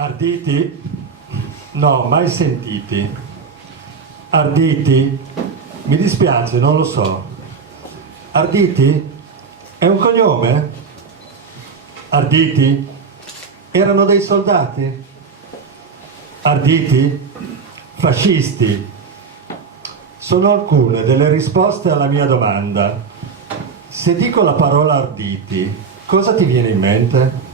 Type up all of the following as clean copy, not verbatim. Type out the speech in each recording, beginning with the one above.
Arditi? No, mai sentiti. Arditi? Mi dispiace, non lo so. Arditi? È un cognome? Arditi? Erano dei soldati? Arditi? Fascisti? Sono alcune delle risposte alla mia domanda. Se dico la parola arditi, cosa ti viene in mente?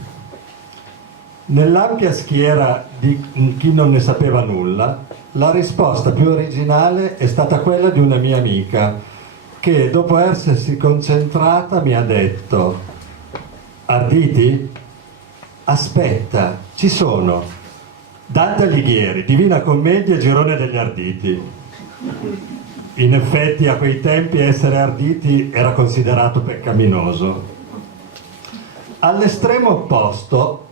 Nell'ampia schiera di chi non ne sapeva nulla, la risposta più originale è stata quella di una mia amica che, dopo essersi concentrata, mi ha detto: Arditi? Aspetta, ci sono. Dante Alighieri, Divina Commedia, Girone degli Arditi. In effetti a quei tempi essere arditi era considerato peccaminoso. All'estremo opposto,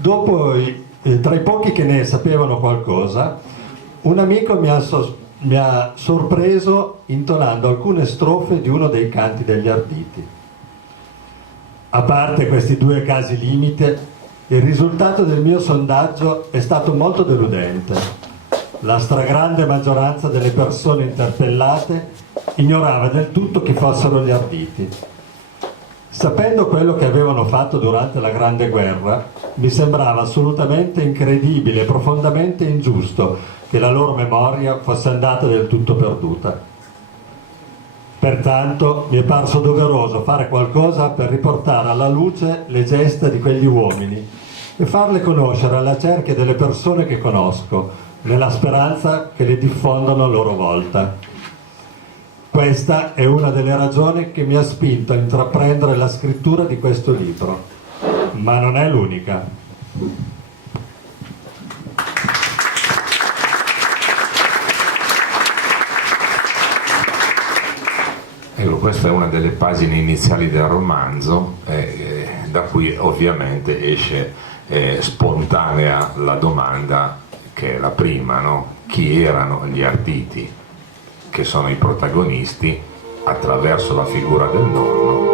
tra i pochi che ne sapevano qualcosa, un amico mi ha sorpreso intonando alcune strofe di uno dei canti degli Arditi. A parte questi due casi limite, il risultato del mio sondaggio è stato molto deludente. La stragrande maggioranza delle persone interpellate ignorava del tutto chi fossero gli Arditi. Sapendo quello che avevano fatto durante la Grande Guerra, mi sembrava assolutamente incredibile e profondamente ingiusto che la loro memoria fosse andata del tutto perduta. Pertanto mi è parso doveroso fare qualcosa per riportare alla luce le gesta di quegli uomini e farle conoscere alla cerchia delle persone che conosco, nella speranza che le diffondano a loro volta. Questa è una delle ragioni che mi ha spinto a intraprendere la scrittura di questo libro, ma non è l'unica. Ecco, questa è una delle pagine iniziali del romanzo, da cui ovviamente esce spontanea la domanda, che è la prima, no? Chi erano gli Arditi, che sono i protagonisti attraverso la figura del nonno?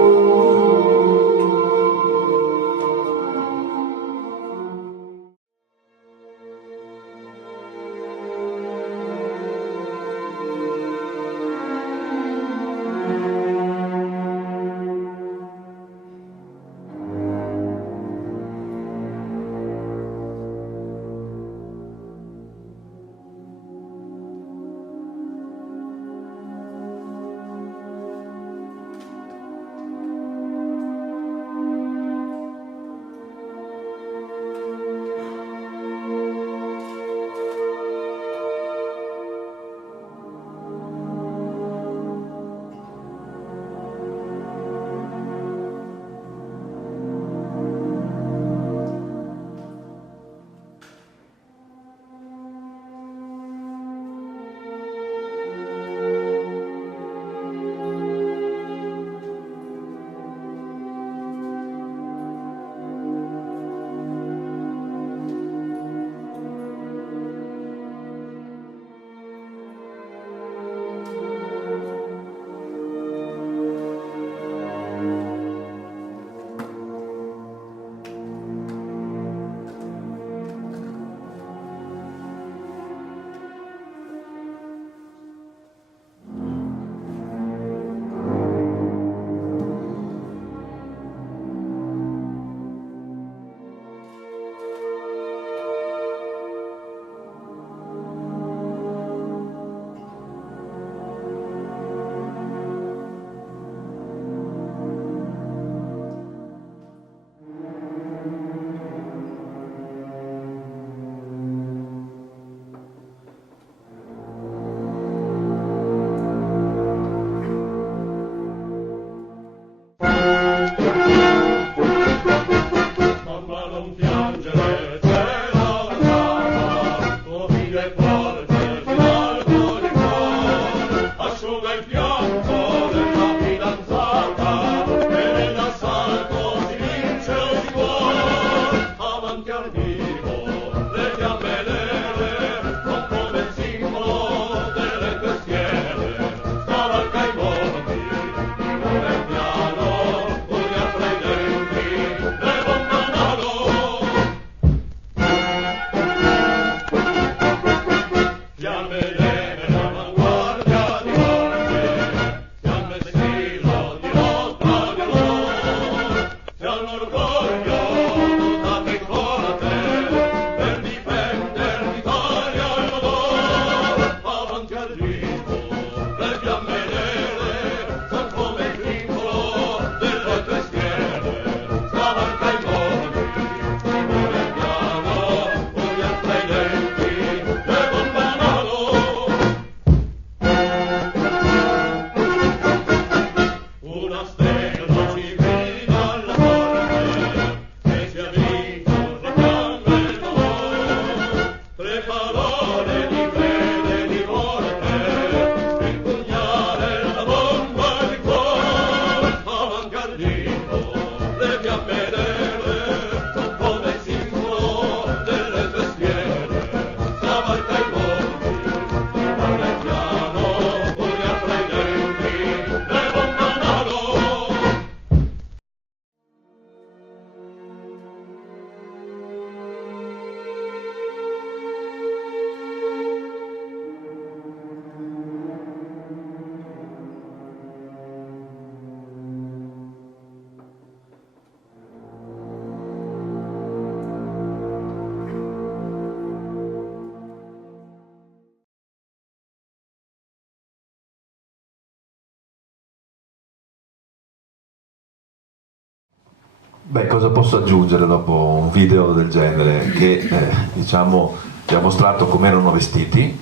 Beh, cosa posso aggiungere dopo un video del genere che diciamo ci ha mostrato come erano vestiti,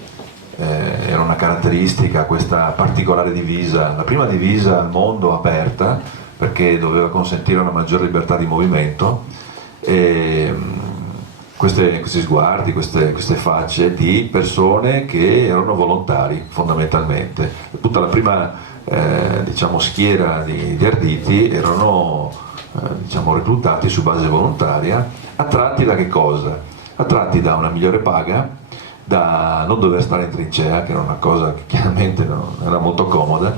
era una caratteristica questa particolare divisa, la prima divisa al mondo aperta perché doveva consentire una maggiore libertà di movimento, e questi sguardi, queste facce di persone che erano volontari fondamentalmente. Tutta la prima diciamo, schiera di arditi erano diciamo, reclutati su base volontaria, attratti da che cosa? Attratti da una migliore paga, da non dover stare in trincea, che era una cosa che chiaramente non era molto comoda,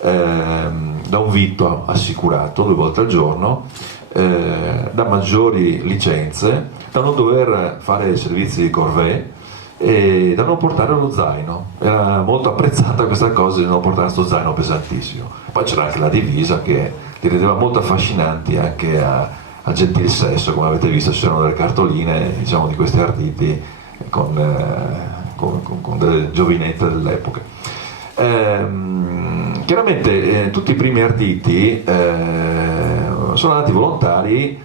da un vitto assicurato 2 volte al giorno, da maggiori licenze, da non dover fare servizi di corvée e da non portare lo zaino. Era molto apprezzata questa cosa di non portare questo zaino pesantissimo. Poi c'era anche la divisa che li rendeva molto affascinanti anche al gentil sesso, come avete visto ci sono delle cartoline diciamo, di questi arditi con delle giovinette dell'epoca. Chiaramente tutti i primi arditi sono andati volontari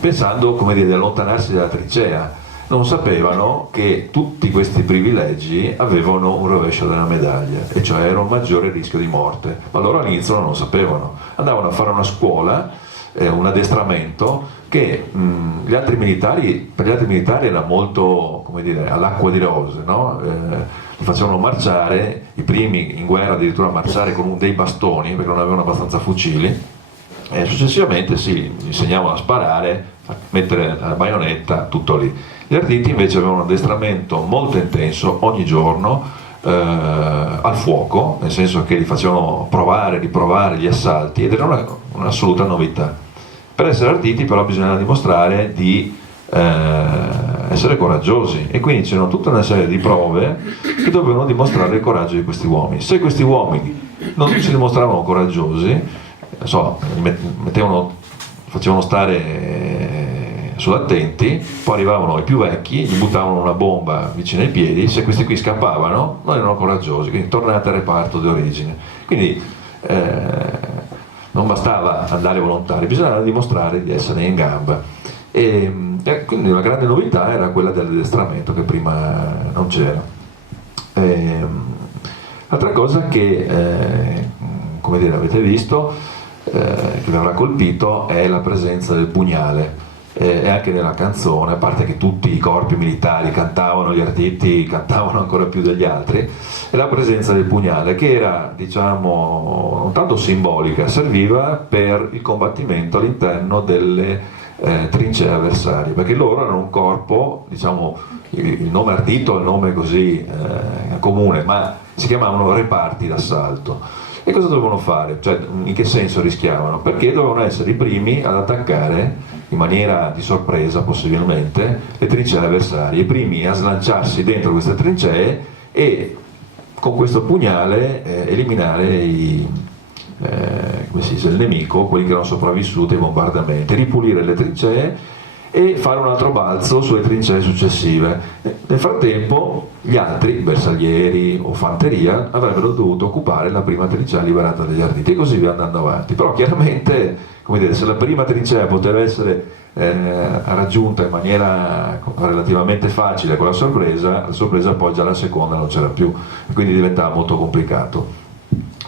pensando come dire, di allontanarsi dalla trincea. Non sapevano che tutti questi privilegi avevano un rovescio della medaglia, e cioè era un maggiore rischio di morte, ma loro all'inizio non lo sapevano. Andavano a fare una scuola, un addestramento che per gli altri militari era molto, come dire, all'acqua di rose, no? Li facevano marciare, i primi in guerra addirittura marciare con dei bastoni perché non avevano abbastanza fucili, e successivamente gli insegnavano a sparare, a mettere la baionetta, tutto lì. Gli arditi invece avevano un addestramento molto intenso ogni giorno al fuoco, nel senso che li facevano provare, riprovare gli assalti, ed era un'assoluta novità. Per essere arditi però bisognava dimostrare di essere coraggiosi, e quindi c'erano tutta una serie di prove che dovevano dimostrare il coraggio di questi uomini. Se questi uomini non si dimostravano coraggiosi, facevano stare sull'attenti, poi arrivavano i più vecchi, gli buttavano una bomba vicino ai piedi, se questi qui scappavano non erano coraggiosi, quindi tornate al reparto di origine. Quindi non bastava andare volontari, bisognava dimostrare di essere in gamba, e quindi una grande novità era quella dell'addestramento che prima non c'era. Altra cosa che come dire, avete visto che vi avrà colpito è la presenza del pugnale, e anche nella canzone, a parte che tutti i corpi militari cantavano, gli arditi cantavano ancora più degli altri, e la presenza del pugnale, che era diciamo non tanto simbolica, serviva per il combattimento all'interno delle trincee avversarie, perché loro erano un corpo, diciamo, il nome ardito è il nome così comune, ma si chiamavano reparti d'assalto. E cosa dovevano fare? Cioè, in che senso rischiavano? Perché dovevano essere i primi ad attaccare in maniera di sorpresa possibilmente le trincee avversarie, i primi a slanciarsi dentro queste trincee e con questo pugnale eliminare come si dice, il nemico, quelli che erano sopravvissuti ai bombardamenti, ripulire le trincee e fare un altro balzo sulle trincee successive. Nel frattempo gli altri, bersaglieri o fanteria, avrebbero dovuto occupare la prima trincea liberata dagli arditi, e così via andando avanti. Però chiaramente, come dire, se la prima trincea poteva essere raggiunta in maniera relativamente facile con la sorpresa poi già la seconda non c'era più, e quindi diventava molto complicato.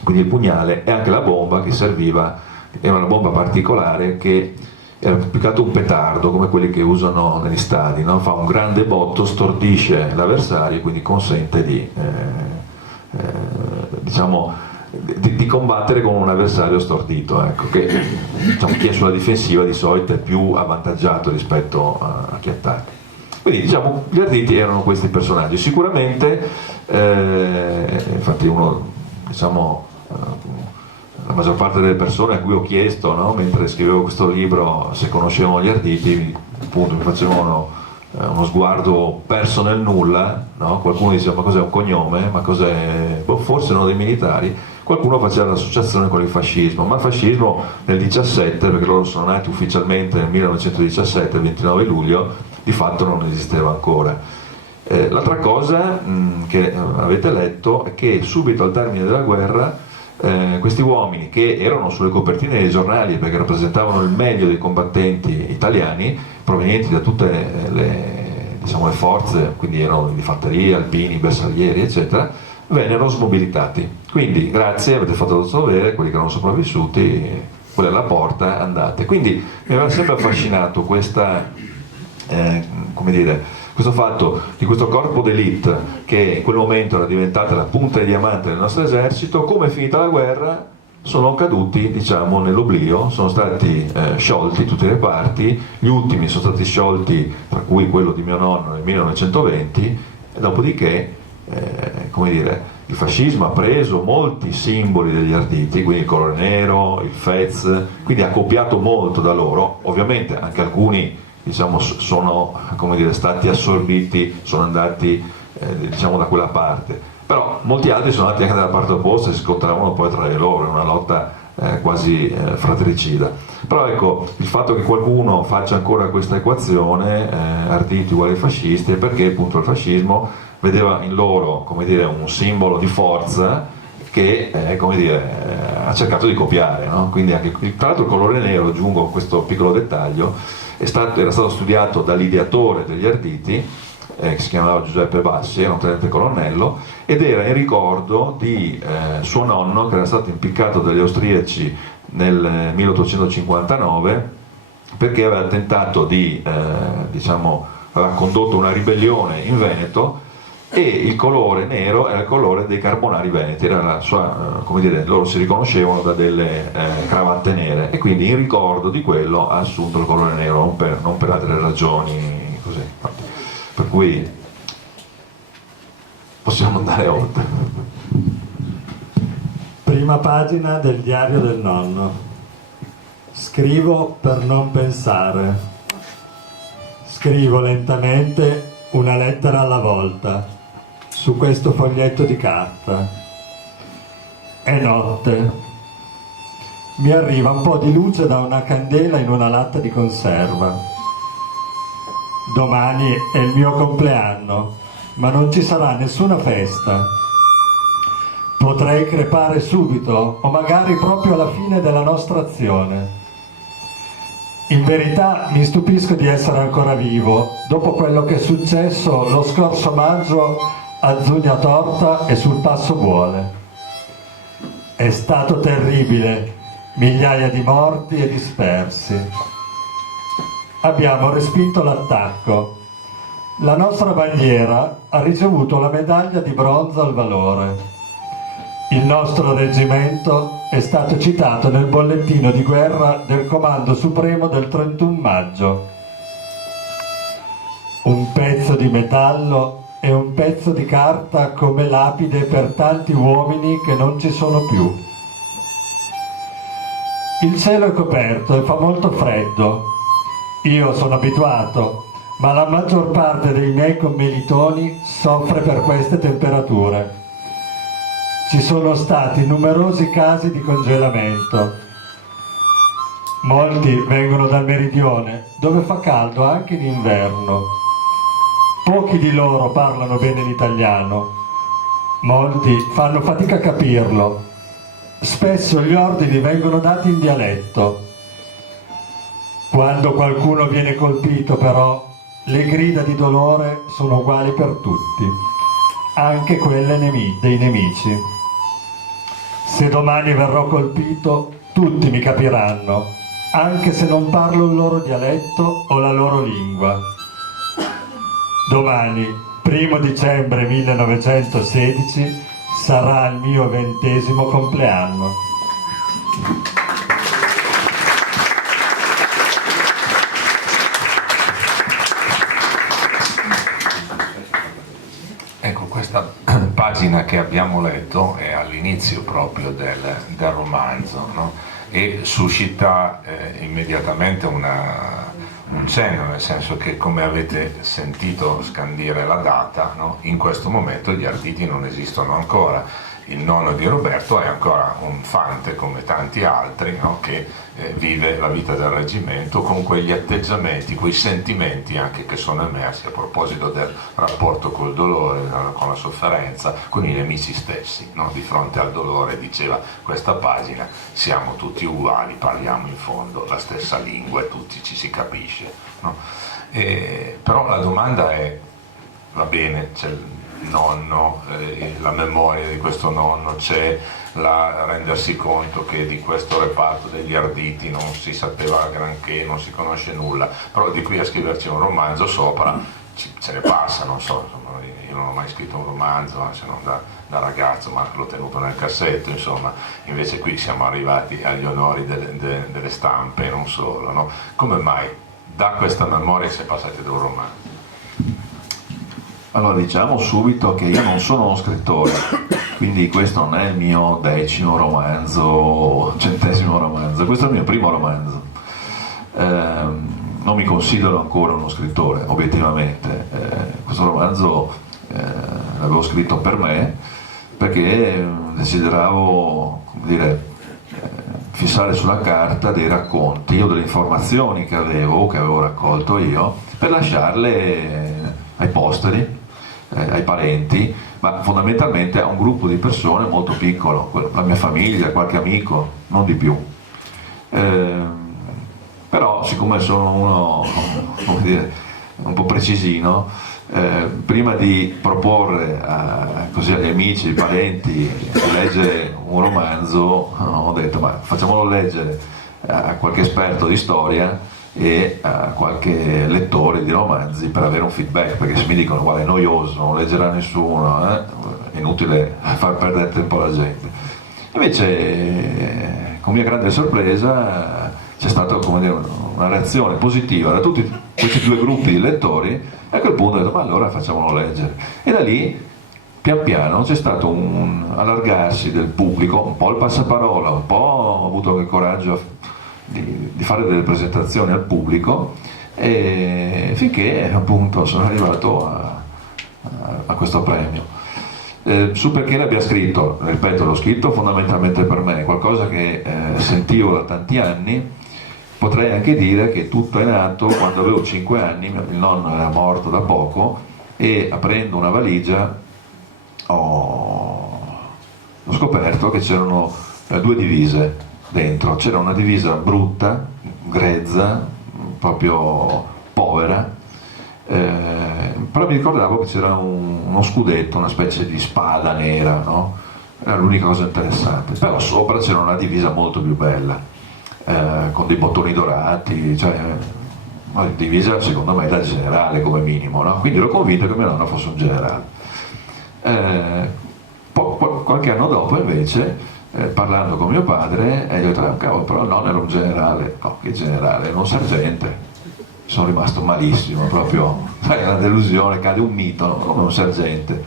Quindi il pugnale e anche la bomba che serviva, era una bomba particolare che era più che altro un petardo, come quelli che usano negli stadi, no? Fa un grande botto, stordisce l'avversario e quindi consente di combattere con un avversario stordito, ecco, che diciamo, chi è sulla difensiva di solito è più avvantaggiato rispetto a chi attacca. Quindi diciamo gli arditi erano questi personaggi. Sicuramente infatti la maggior parte delle persone a cui ho chiesto, no, mentre scrivevo questo libro, se conoscevano gli arditi, appunto mi facevano uno sguardo perso nel nulla, no? Qualcuno diceva ma cos'è un cognome, ma cos'è, forse uno dei militari, qualcuno faceva l'associazione con il fascismo, ma il fascismo nel 17, perché loro sono nati ufficialmente nel 1917, il 29 luglio, di fatto non esisteva ancora. L'altra cosa che avete letto è che subito al termine della guerra questi uomini che erano sulle copertine dei giornali perché rappresentavano il meglio dei combattenti italiani provenienti da tutte le forze, quindi erano di fanteria, alpini, bersaglieri eccetera, vennero smobilitati. Quindi grazie, avete fatto il vostro dovere, quelli che erano sopravvissuti, quelli alla porta, andate. Quindi mi aveva sempre affascinato questa, questo fatto di questo corpo d'élite che in quel momento era diventata la punta di diamante del nostro esercito. Come è finita la guerra sono caduti, diciamo, nell'oblio, sono stati sciolti tutti i reparti, gli ultimi sono stati sciolti, tra cui quello di mio nonno nel 1920, e dopodiché il fascismo ha preso molti simboli degli arditi, quindi il colore nero, il fez, quindi ha copiato molto da loro. Ovviamente anche alcuni sono stati assorbiti, sono andati da quella parte, però molti altri sono andati anche dalla parte opposta e si scontravano poi tra di loro in una lotta quasi fratricida. Però ecco, il fatto che qualcuno faccia ancora questa equazione, arditi uguali fascisti, è perché appunto il fascismo vedeva in loro un simbolo di forza che ha cercato di copiare, no? Quindi anche, tra l'altro il colore nero, aggiungo questo piccolo dettaglio, era stato studiato dall'ideatore degli arditi, che si chiamava Giuseppe Bassi, era un tenente colonnello, ed era in ricordo di suo nonno che era stato impiccato dagli austriaci nel 1859 perché aveva tentato aveva condotto una ribellione in Veneto, e il colore nero era il colore dei carbonari veneti, era la sua, loro si riconoscevano da delle cravatte nere, e quindi in ricordo di quello ha assunto il colore nero, non per altre ragioni così. Per cui possiamo andare oltre. Prima pagina del diario del nonno. Scrivo per non pensare. Scrivo lentamente una lettera alla volta su questo foglietto di carta. È notte. Mi arriva un po' di luce da una candela in una latta di conserva. Domani è il mio compleanno, ma non ci sarà nessuna festa. Potrei crepare subito, o magari proprio alla fine della nostra azione. In verità mi stupisco di essere ancora vivo, dopo quello che è successo lo scorso maggio a Zugnatorta e sul Passo Buole. È stato terribile, migliaia di morti e dispersi. Abbiamo respinto l'attacco. La nostra bandiera ha ricevuto la medaglia di bronzo al valore. Il nostro reggimento è stato citato nel bollettino di guerra del Comando Supremo del 31 maggio. Un pezzo di metallo e un pezzo di carta come lapide per tanti uomini che non ci sono più. Il cielo è coperto e fa molto freddo. Io sono abituato, ma la maggior parte dei miei commilitoni soffre per queste temperature. Ci sono stati numerosi casi di congelamento. Molti vengono dal meridione, dove fa caldo anche in inverno. Pochi di loro parlano bene l'italiano. Molti fanno fatica a capirlo. Spesso gli ordini vengono dati in dialetto. Quando qualcuno viene colpito, però, le grida di dolore sono uguali per tutti, anche quelle dei nemici. Se domani verrò colpito, tutti mi capiranno, anche se non parlo il loro dialetto o la loro lingua. Domani, 1° dicembre 1916, sarà il mio 20° compleanno. Ecco, questa pagina che abbiamo letto è all'inizio proprio del romanzo, no? E suscita immediatamente un cenno, nel senso che, come avete sentito scandire la data, no? In questo momento gli arditi non esistono ancora, il nonno di Roberto è ancora un fante come tanti altri, no? Che vive la vita del reggimento con quegli atteggiamenti, quei sentimenti anche che sono emersi a proposito del rapporto col dolore, con la sofferenza, con i nemici stessi, no? Di fronte al dolore diceva questa pagina: siamo tutti uguali, parliamo in fondo la stessa lingua e tutti ci si capisce, no? Però la domanda è, va bene, c'è il nonno, la memoria di questo nonno, c'è la rendersi conto che di questo reparto degli arditi non si sapeva granché, non si conosce nulla, però di qui a scriverci un romanzo sopra ce ne passa, non so, insomma, io non ho mai scritto un romanzo, se non da ragazzo, ma l'ho tenuto nel cassetto, insomma, invece qui siamo arrivati agli onori delle stampe e non solo, no? Come mai da questa memoria si è passati ad un romanzo? Allora, diciamo subito che io non sono uno scrittore, quindi questo non è il mio 10° romanzo, 100° romanzo, questo è il mio primo romanzo. Non mi considero ancora uno scrittore, obiettivamente. Questo romanzo l'avevo scritto per me, perché desideravo, come dire, fissare sulla carta dei racconti o delle informazioni che avevo raccolto io, per lasciarle ai posteri, ai parenti, ma fondamentalmente a un gruppo di persone molto piccolo, la mia famiglia, qualche amico, non di più. Però siccome sono uno, come dire, un po' precisino, prima di proporre così agli amici, ai parenti di leggere un romanzo, ho detto ma facciamolo leggere a qualche esperto di storia e a qualche lettore di romanzi per avere un feedback, perché se mi dicono guarda è noioso, non leggerà nessuno, è inutile far perdere tempo alla gente. Invece con mia grande sorpresa c'è stata, come dire, una reazione positiva da tutti questi 2 gruppi di lettori, e a quel punto ho detto ma allora facciamolo leggere, e da lì pian piano c'è stato un allargarsi del pubblico, un po' il passaparola, un po' ho avuto il coraggio di fare delle presentazioni al pubblico, e finché appunto sono arrivato a questo premio. Su perché l'abbia scritto, ripeto, l'ho scritto fondamentalmente per me, qualcosa che sentivo da tanti anni. Potrei anche dire che tutto è nato quando avevo 5 anni, il nonno era morto da poco, e aprendo una valigia ho scoperto che c'erano 2 divise dentro. C'era una divisa brutta, grezza, proprio povera, però mi ricordavo che c'era uno scudetto, una specie di spada nera, no? Era l'unica cosa interessante. Però sopra c'era una divisa molto più bella, con dei bottoni dorati, cioè una divisa secondo me da generale come minimo, no? Quindi ero convinto che mio nonno fosse un generale. Qualche anno dopo invece, parlando con mio padre, gli ho detto cavolo, però non era un generale. No, che generale, era un sergente. Sono rimasto malissimo, proprio una delusione, cade un mito, come un sergente.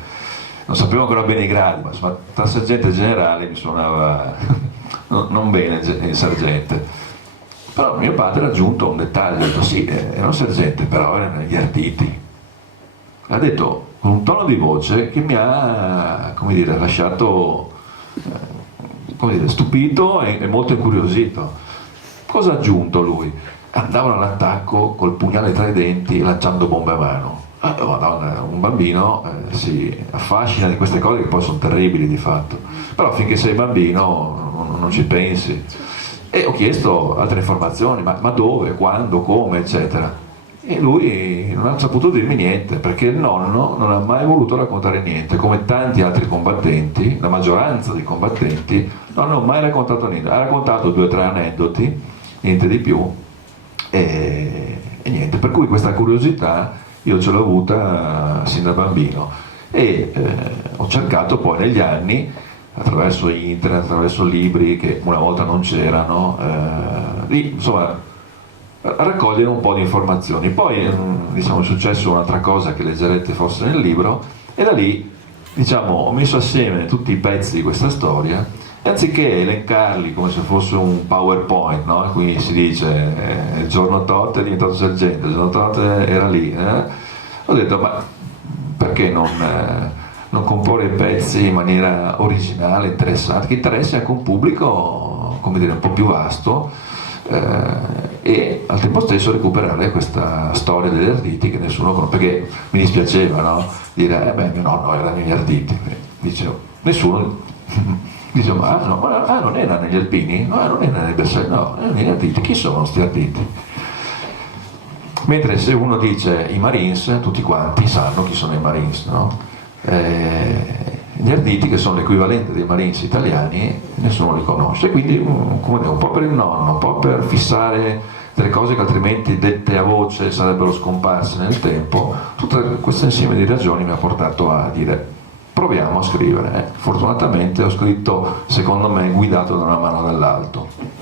Non sapevo ancora bene i gradi, ma tra sergente e generale mi suonava non bene il sergente. Però mio padre ha aggiunto un dettaglio, ha detto sì, era un sergente, però erano gli arditi. Ha detto con un tono di voce che mi ha, come dire, lasciato, come dire, stupito e molto incuriosito. Cosa ha aggiunto lui? Andavano all'attacco col pugnale tra i denti, lanciando bombe a mano. Madonna, un bambino si affascina di queste cose che poi sono terribili di fatto, però finché sei bambino non ci pensi. E ho chiesto altre informazioni, ma dove, quando, come, eccetera. E lui non ha saputo dirmi niente, perché il nonno non ha mai voluto raccontare niente, come tanti altri combattenti, la maggioranza dei combattenti non hanno mai raccontato niente. Ha raccontato 2 o 3 aneddoti, niente di più, e niente. Per cui questa curiosità io ce l'ho avuta sin da bambino, e ho cercato poi negli anni, attraverso internet, attraverso libri che una volta non c'erano, insomma, raccogliere un po' di informazioni. Poi diciamo, è successo un'altra cosa che leggerete forse nel libro, e da lì diciamo, ho messo assieme tutti i pezzi di questa storia, e anziché elencarli come se fosse un PowerPoint, no? Qui si dice il giorno tot è diventato sergente, il giorno tot era lì, ho detto ma perché non non comporre i pezzi in maniera originale, interessante, che interessi anche un pubblico, come dire, un po' più vasto, e al tempo stesso recuperare questa storia degli Arditi che nessuno conosce, perché mi dispiaceva, no? Dire mio nonno era negli Arditi, dicevo, nessuno dice non era negli Alpini, no, non era nei Bersaglio, no, era negli Arditi. Chi sono questi Arditi? Mentre se uno dice i Marines, tutti quanti sanno chi sono i Marines, no? Gli Arditi, che sono l'equivalente dei Marines italiani, nessuno li conosce, quindi come dire, un po' per il nonno, un po' per fissare delle cose che altrimenti dette a voce sarebbero scomparse nel tempo. Tutto questo insieme di ragioni mi ha portato a dire proviamo a scrivere. Fortunatamente ho scritto, secondo me, guidato da una mano dall'alto.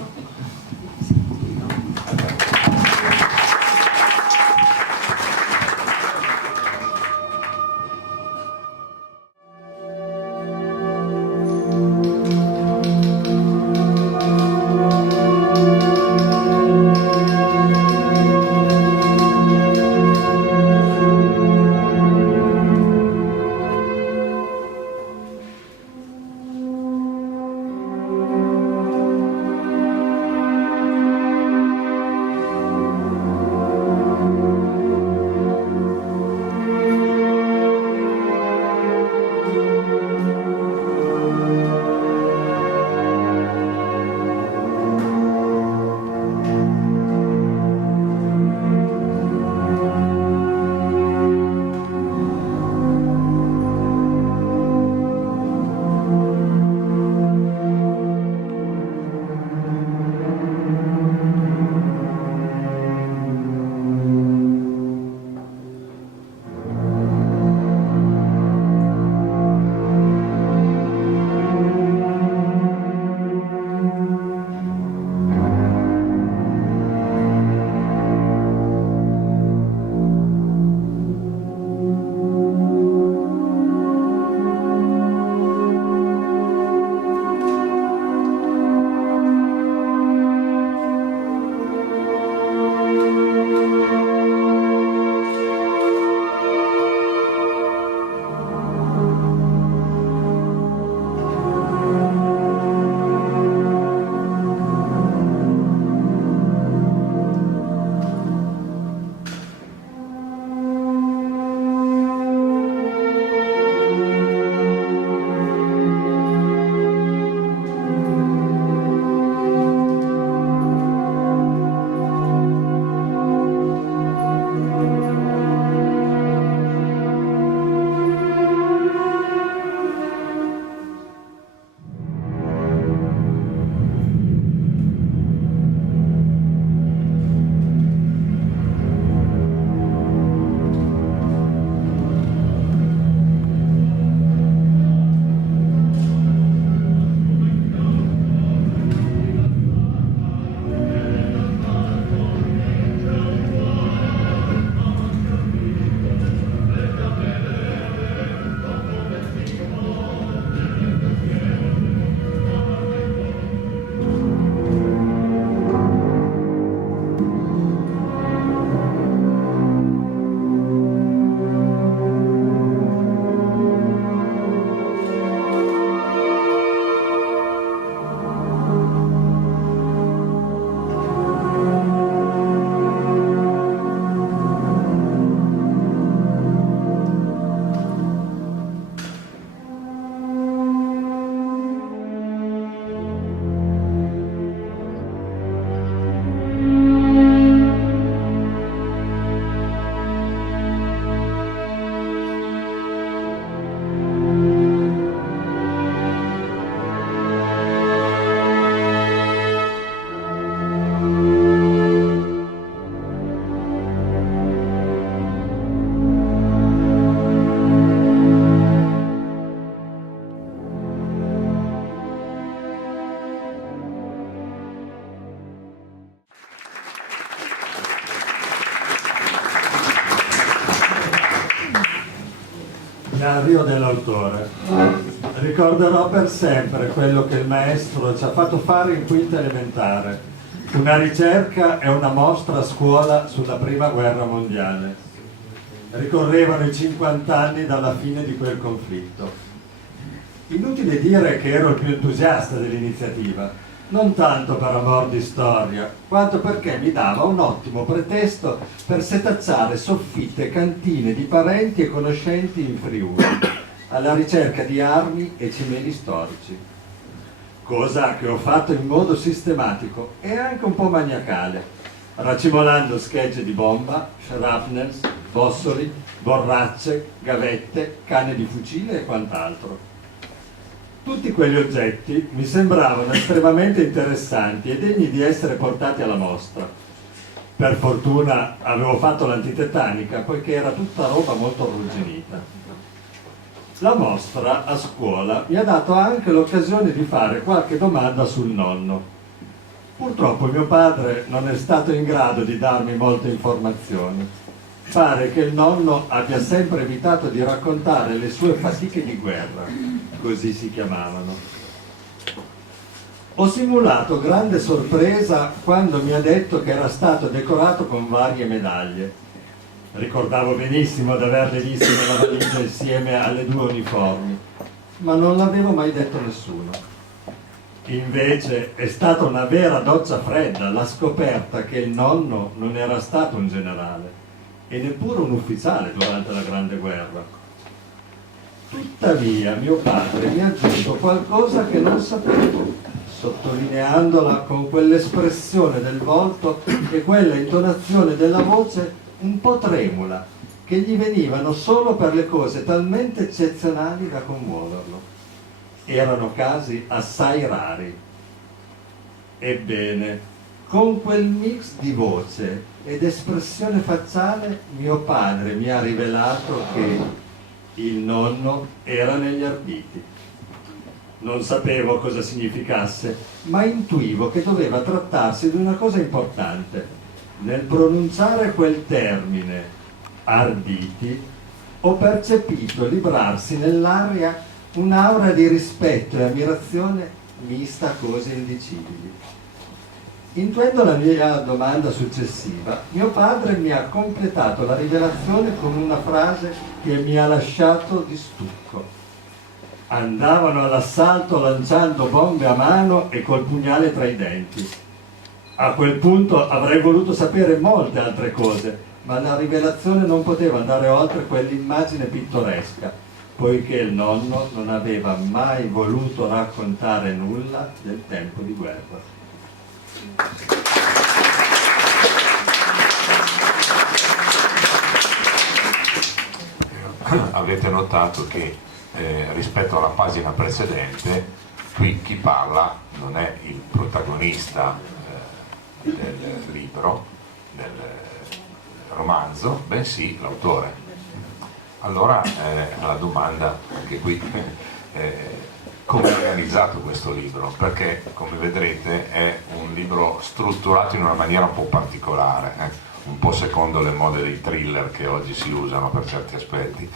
Diario dell'autore. Ricorderò per sempre quello che il maestro ci ha fatto fare in quinta elementare, una ricerca e una mostra a scuola sulla prima guerra mondiale. Ricorrevano i 50 anni dalla fine di quel conflitto. Inutile dire che ero il più entusiasta dell'iniziativa, non tanto per amor di storia, quanto perché mi dava un ottimo pretesto per setacciare soffitte e cantine di parenti e conoscenti in Friuli, alla ricerca di armi e cimeli storici. Cosa che ho fatto in modo sistematico e anche un po' maniacale, racimolando schegge di bomba, shrapnels, bossoli, borracce, gavette, canne di fucile e quant'altro. Tutti quegli oggetti mi sembravano estremamente interessanti e degni di essere portati alla mostra. Per fortuna avevo fatto l'antitetanica, poiché era tutta roba molto arrugginita. La mostra a scuola mi ha dato anche l'occasione di fare qualche domanda sul nonno. Purtroppo mio padre non è stato in grado di darmi molte informazioni. Pare che il nonno abbia sempre evitato di raccontare le sue fatiche di guerra, così si chiamavano. Ho simulato grande sorpresa quando mi ha detto che era stato decorato con varie medaglie. Ricordavo benissimo di averle viste nella valigia insieme alle 2 uniformi, ma non l'avevo mai detto a nessuno. Invece è stata una vera doccia fredda la scoperta che il nonno non era stato un generale e neppure un ufficiale durante la Grande Guerra. Tuttavia mio padre mi ha aggiunto qualcosa che non sapevo, sottolineandola con quell'espressione del volto e quella intonazione della voce un po' tremula, che gli venivano solo per le cose talmente eccezionali da commuoverlo. Erano casi assai rari. Ebbene, con quel mix di voce ed espressione facciale mio padre mi ha rivelato che il nonno era negli Arditi. Non sapevo cosa significasse, ma intuivo che doveva trattarsi di una cosa importante. Nel pronunciare quel termine, Arditi, ho percepito librarsi nell'aria un'aura di rispetto e ammirazione mista a cose indicibili. Intuendo la mia domanda successiva, mio padre mi ha completato la rivelazione con una frase che mi ha lasciato di stucco. Andavano all'assalto lanciando bombe a mano e col pugnale tra i denti. A quel punto avrei voluto sapere molte altre cose, ma la rivelazione non poteva andare oltre quell'immagine pittoresca, poiché il nonno non aveva mai voluto raccontare nulla del tempo di guerra. Avete notato che rispetto alla pagina precedente, qui chi parla non è il protagonista del libro, del romanzo, bensì l'autore. Allora la domanda anche qui come è organizzato questo libro? Perché come vedrete è un libro strutturato in una maniera un po' particolare, un po' secondo le mode dei thriller che oggi si usano per certi aspetti,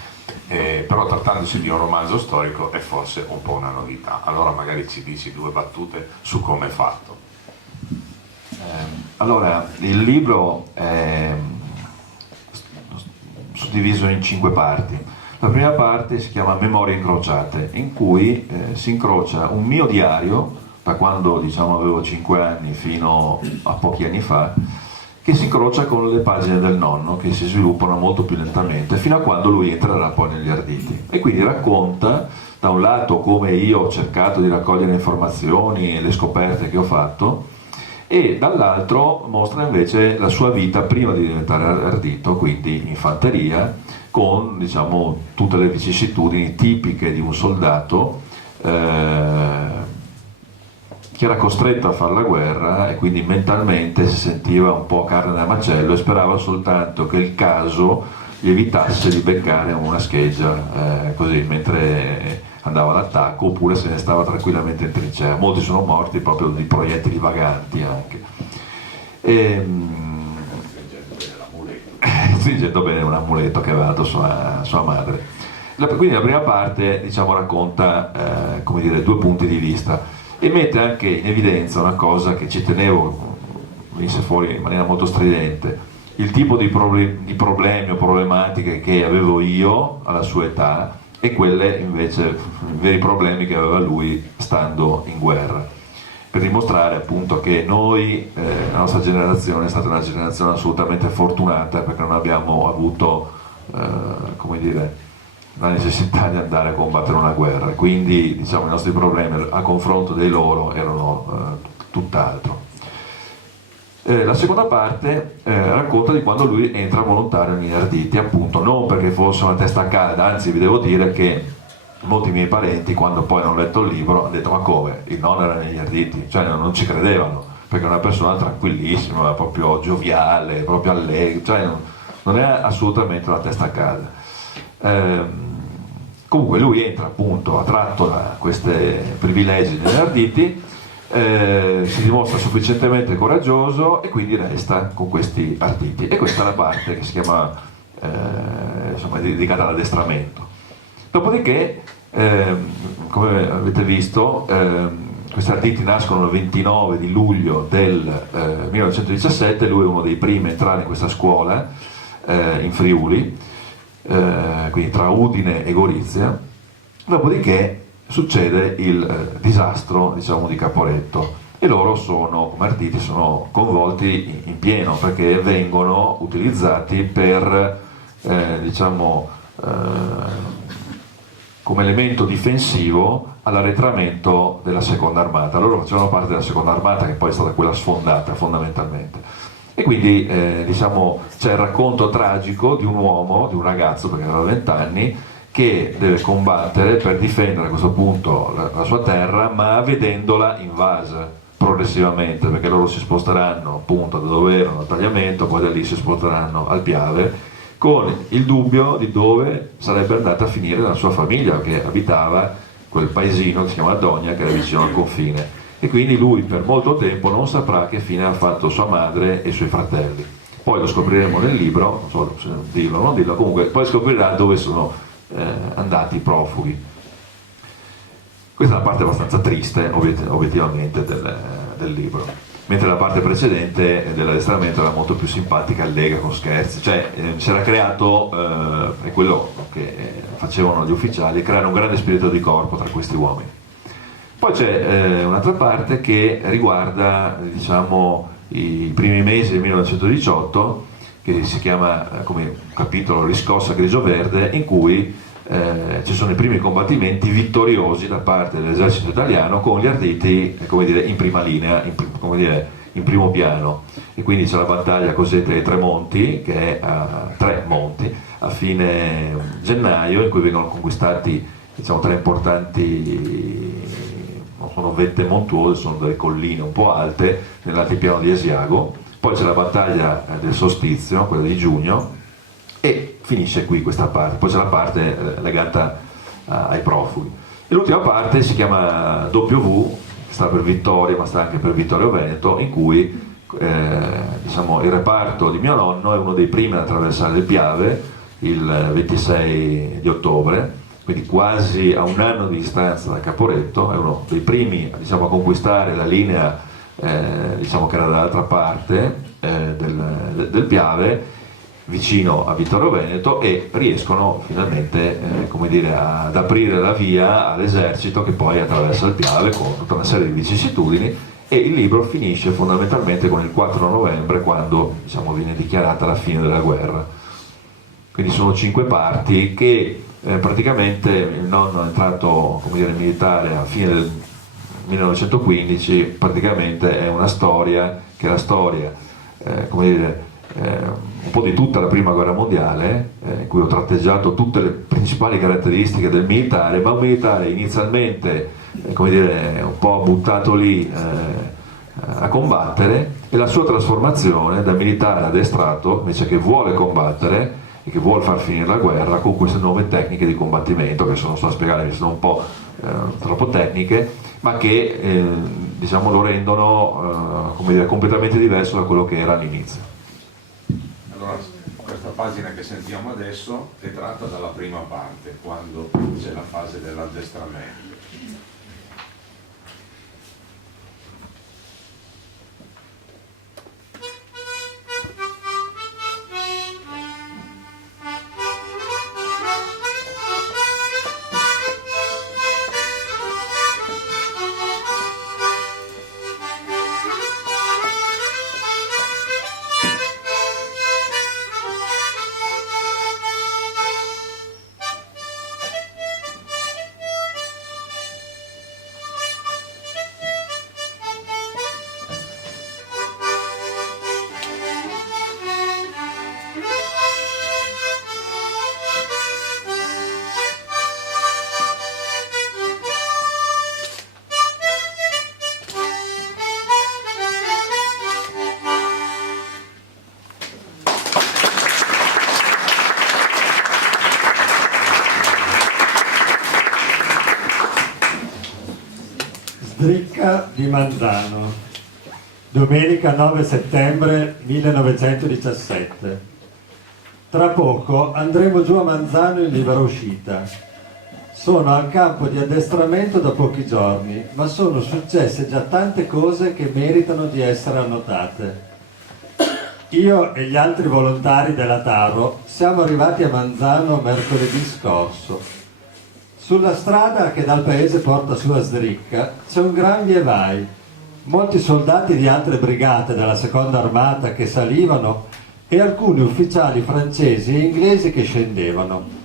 però trattandosi di un romanzo storico è forse un po' una novità. Allora magari ci dici 2 battute su come è fatto. Allora, il libro è suddiviso in 5 parti. La prima parte si chiama Memorie incrociate, in cui si incrocia un mio diario, da quando avevo 5 anni fino a pochi anni fa, che si incrocia con le pagine del nonno, che si sviluppano molto più lentamente, fino a quando lui entrerà poi negli Arditi. E quindi racconta, da un lato, come io ho cercato di raccogliere informazioni e le scoperte che ho fatto, e dall'altro mostra invece la sua vita prima di diventare ardito, quindi in fanteria, con tutte le vicissitudini tipiche di un soldato che era costretto a fare la guerra e quindi mentalmente si sentiva un po' carne da macello e sperava soltanto che il caso gli evitasse di beccare una scheggia così mentre andava all'attacco, oppure se ne stava tranquillamente in trincea. Molti sono morti proprio di proiettili vaganti anche. Stringendo bene un amuleto che aveva dato sua madre. Quindi la prima parte racconta 2 punti di vista e mette anche in evidenza una cosa che ci tenevo venisse fuori in maniera molto stridente, il tipo di problemi o problematiche che avevo io alla sua età e quelle invece i veri problemi che aveva lui stando in guerra, per dimostrare appunto che noi, la nostra generazione è stata una generazione assolutamente fortunata, perché non abbiamo avuto come dire, la necessità di andare a combattere una guerra, quindi diciamo i nostri problemi a confronto dei loro erano tutt'altro. La seconda parte racconta di quando lui entra volontario negli Arditi, appunto non perché fosse una testa calda, anzi vi devo dire che molti miei parenti, quando poi hanno letto il libro, hanno detto: ma come? Il nonno era negli Arditi? Cioè non ci credevano, perché è una persona tranquillissima, proprio gioviale, proprio allegra, cioè non è assolutamente una testa calda. Comunque lui entra appunto attratto da questi privilegi negli Arditi, si dimostra sufficientemente coraggioso e quindi resta con questi Arditi, e questa è la parte che si chiama insomma, dedicata all'addestramento. Dopodiché, come avete visto, questi Arditi nascono il 29 di luglio del 1917, lui è uno dei primi a entrare in questa scuola in Friuli, quindi tra Udine e Gorizia. Dopodiché succede il disastro, diciamo, di Caporetto, e loro sono, come Arditi, sono coinvolti in pieno, perché vengono utilizzati per diciamo come elemento difensivo all'arretramento della seconda armata. Loro facevano parte della seconda armata, che poi è stata quella sfondata fondamentalmente, e quindi diciamo c'è il racconto tragico di un uomo, di un ragazzo, perché aveva 20 anni, che deve combattere per difendere a questo punto la sua terra, ma vedendola invasa progressivamente, perché loro si sposteranno appunto da dove erano al Tagliamento, poi da lì si sposteranno al Piave, con il dubbio di dove sarebbe andata a finire la sua famiglia, che abitava quel paesino che si chiama Dogna, che era vicino al confine, e quindi lui per molto tempo non saprà che fine ha fatto sua madre e i suoi fratelli. Poi lo scopriremo nel libro, non so se dirlo o non dirlo, comunque poi scoprirà dove sono andati i profughi. Questa è una parte abbastanza triste obiettivamente del libro, mentre la parte precedente dell'addestramento era molto più simpatica, allegra, con scherzi, cioè si era creato, è quello che facevano gli ufficiali, creare un grande spirito di corpo tra questi uomini. Poi c'è un'altra parte che riguarda, diciamo, i primi mesi del 1918, che si chiama come capitolo Riscossa grigio-verde, in cui ci sono i primi combattimenti vittoriosi da parte dell'esercito italiano, con gli Arditi, come dire, in prima linea, in primo piano, e quindi c'è la battaglia cosiddetta dei Tre Monti, che è a Tre Monti, a fine gennaio, in cui vengono conquistati, diciamo, tre importanti, non sono vette montuose, sono delle colline un po' alte nell'altipiano di Asiago. Poi c'è la battaglia del Solstizio, quella di giugno, e finisce qui questa parte. Poi c'è la parte legata ai profughi. E l'ultima parte si chiama W, che sta per Vittoria, ma sta anche per Vittorio Veneto, in cui diciamo, il reparto di mio nonno è uno dei primi ad attraversare il Piave il 26 di ottobre, quindi quasi a un anno di distanza da Caporetto, è uno dei primi, diciamo, a conquistare la linea diciamo che era dall'altra parte del Piave, vicino a Vittorio Veneto, e riescono finalmente come dire, ad aprire la via all'esercito che poi attraversa il Piave con tutta una serie di vicissitudini, e il libro finisce fondamentalmente con il 4 novembre, quando, diciamo, viene dichiarata la fine della guerra. Quindi sono 5 parti che praticamente il nonno è entrato, come dire, militare a fine del 1915, praticamente è una storia che è la storia, come dire, un po' di tutta la prima guerra mondiale, in cui ho tratteggiato tutte le principali caratteristiche del militare, ma un militare inizialmente, come dire, un po' buttato lì a combattere, e la sua trasformazione da militare addestrato, invece, che vuole combattere e che vuole far finire la guerra con queste nuove tecniche di combattimento, che non sto a spiegare, che sono un po' troppo tecniche, ma che diciamo, lo rendono come dire, completamente diverso da quello che era all'inizio. Allora, questa pagina che sentiamo adesso è tratta dalla prima parte, quando c'è la fase dell'addestramento. di Manzano, domenica 9 settembre 1917. Tra poco andremo giù a Manzano in libera uscita. Sono al campo di addestramento da pochi giorni, ma sono successe già tante cose che meritano di essere annotate. Io e gli altri volontari della Taro siamo arrivati a Manzano mercoledì scorso. Sulla strada che dal paese porta su a Sdricca c'è un gran via vai, molti soldati di altre brigate della seconda armata che salivano e alcuni ufficiali francesi e inglesi che scendevano.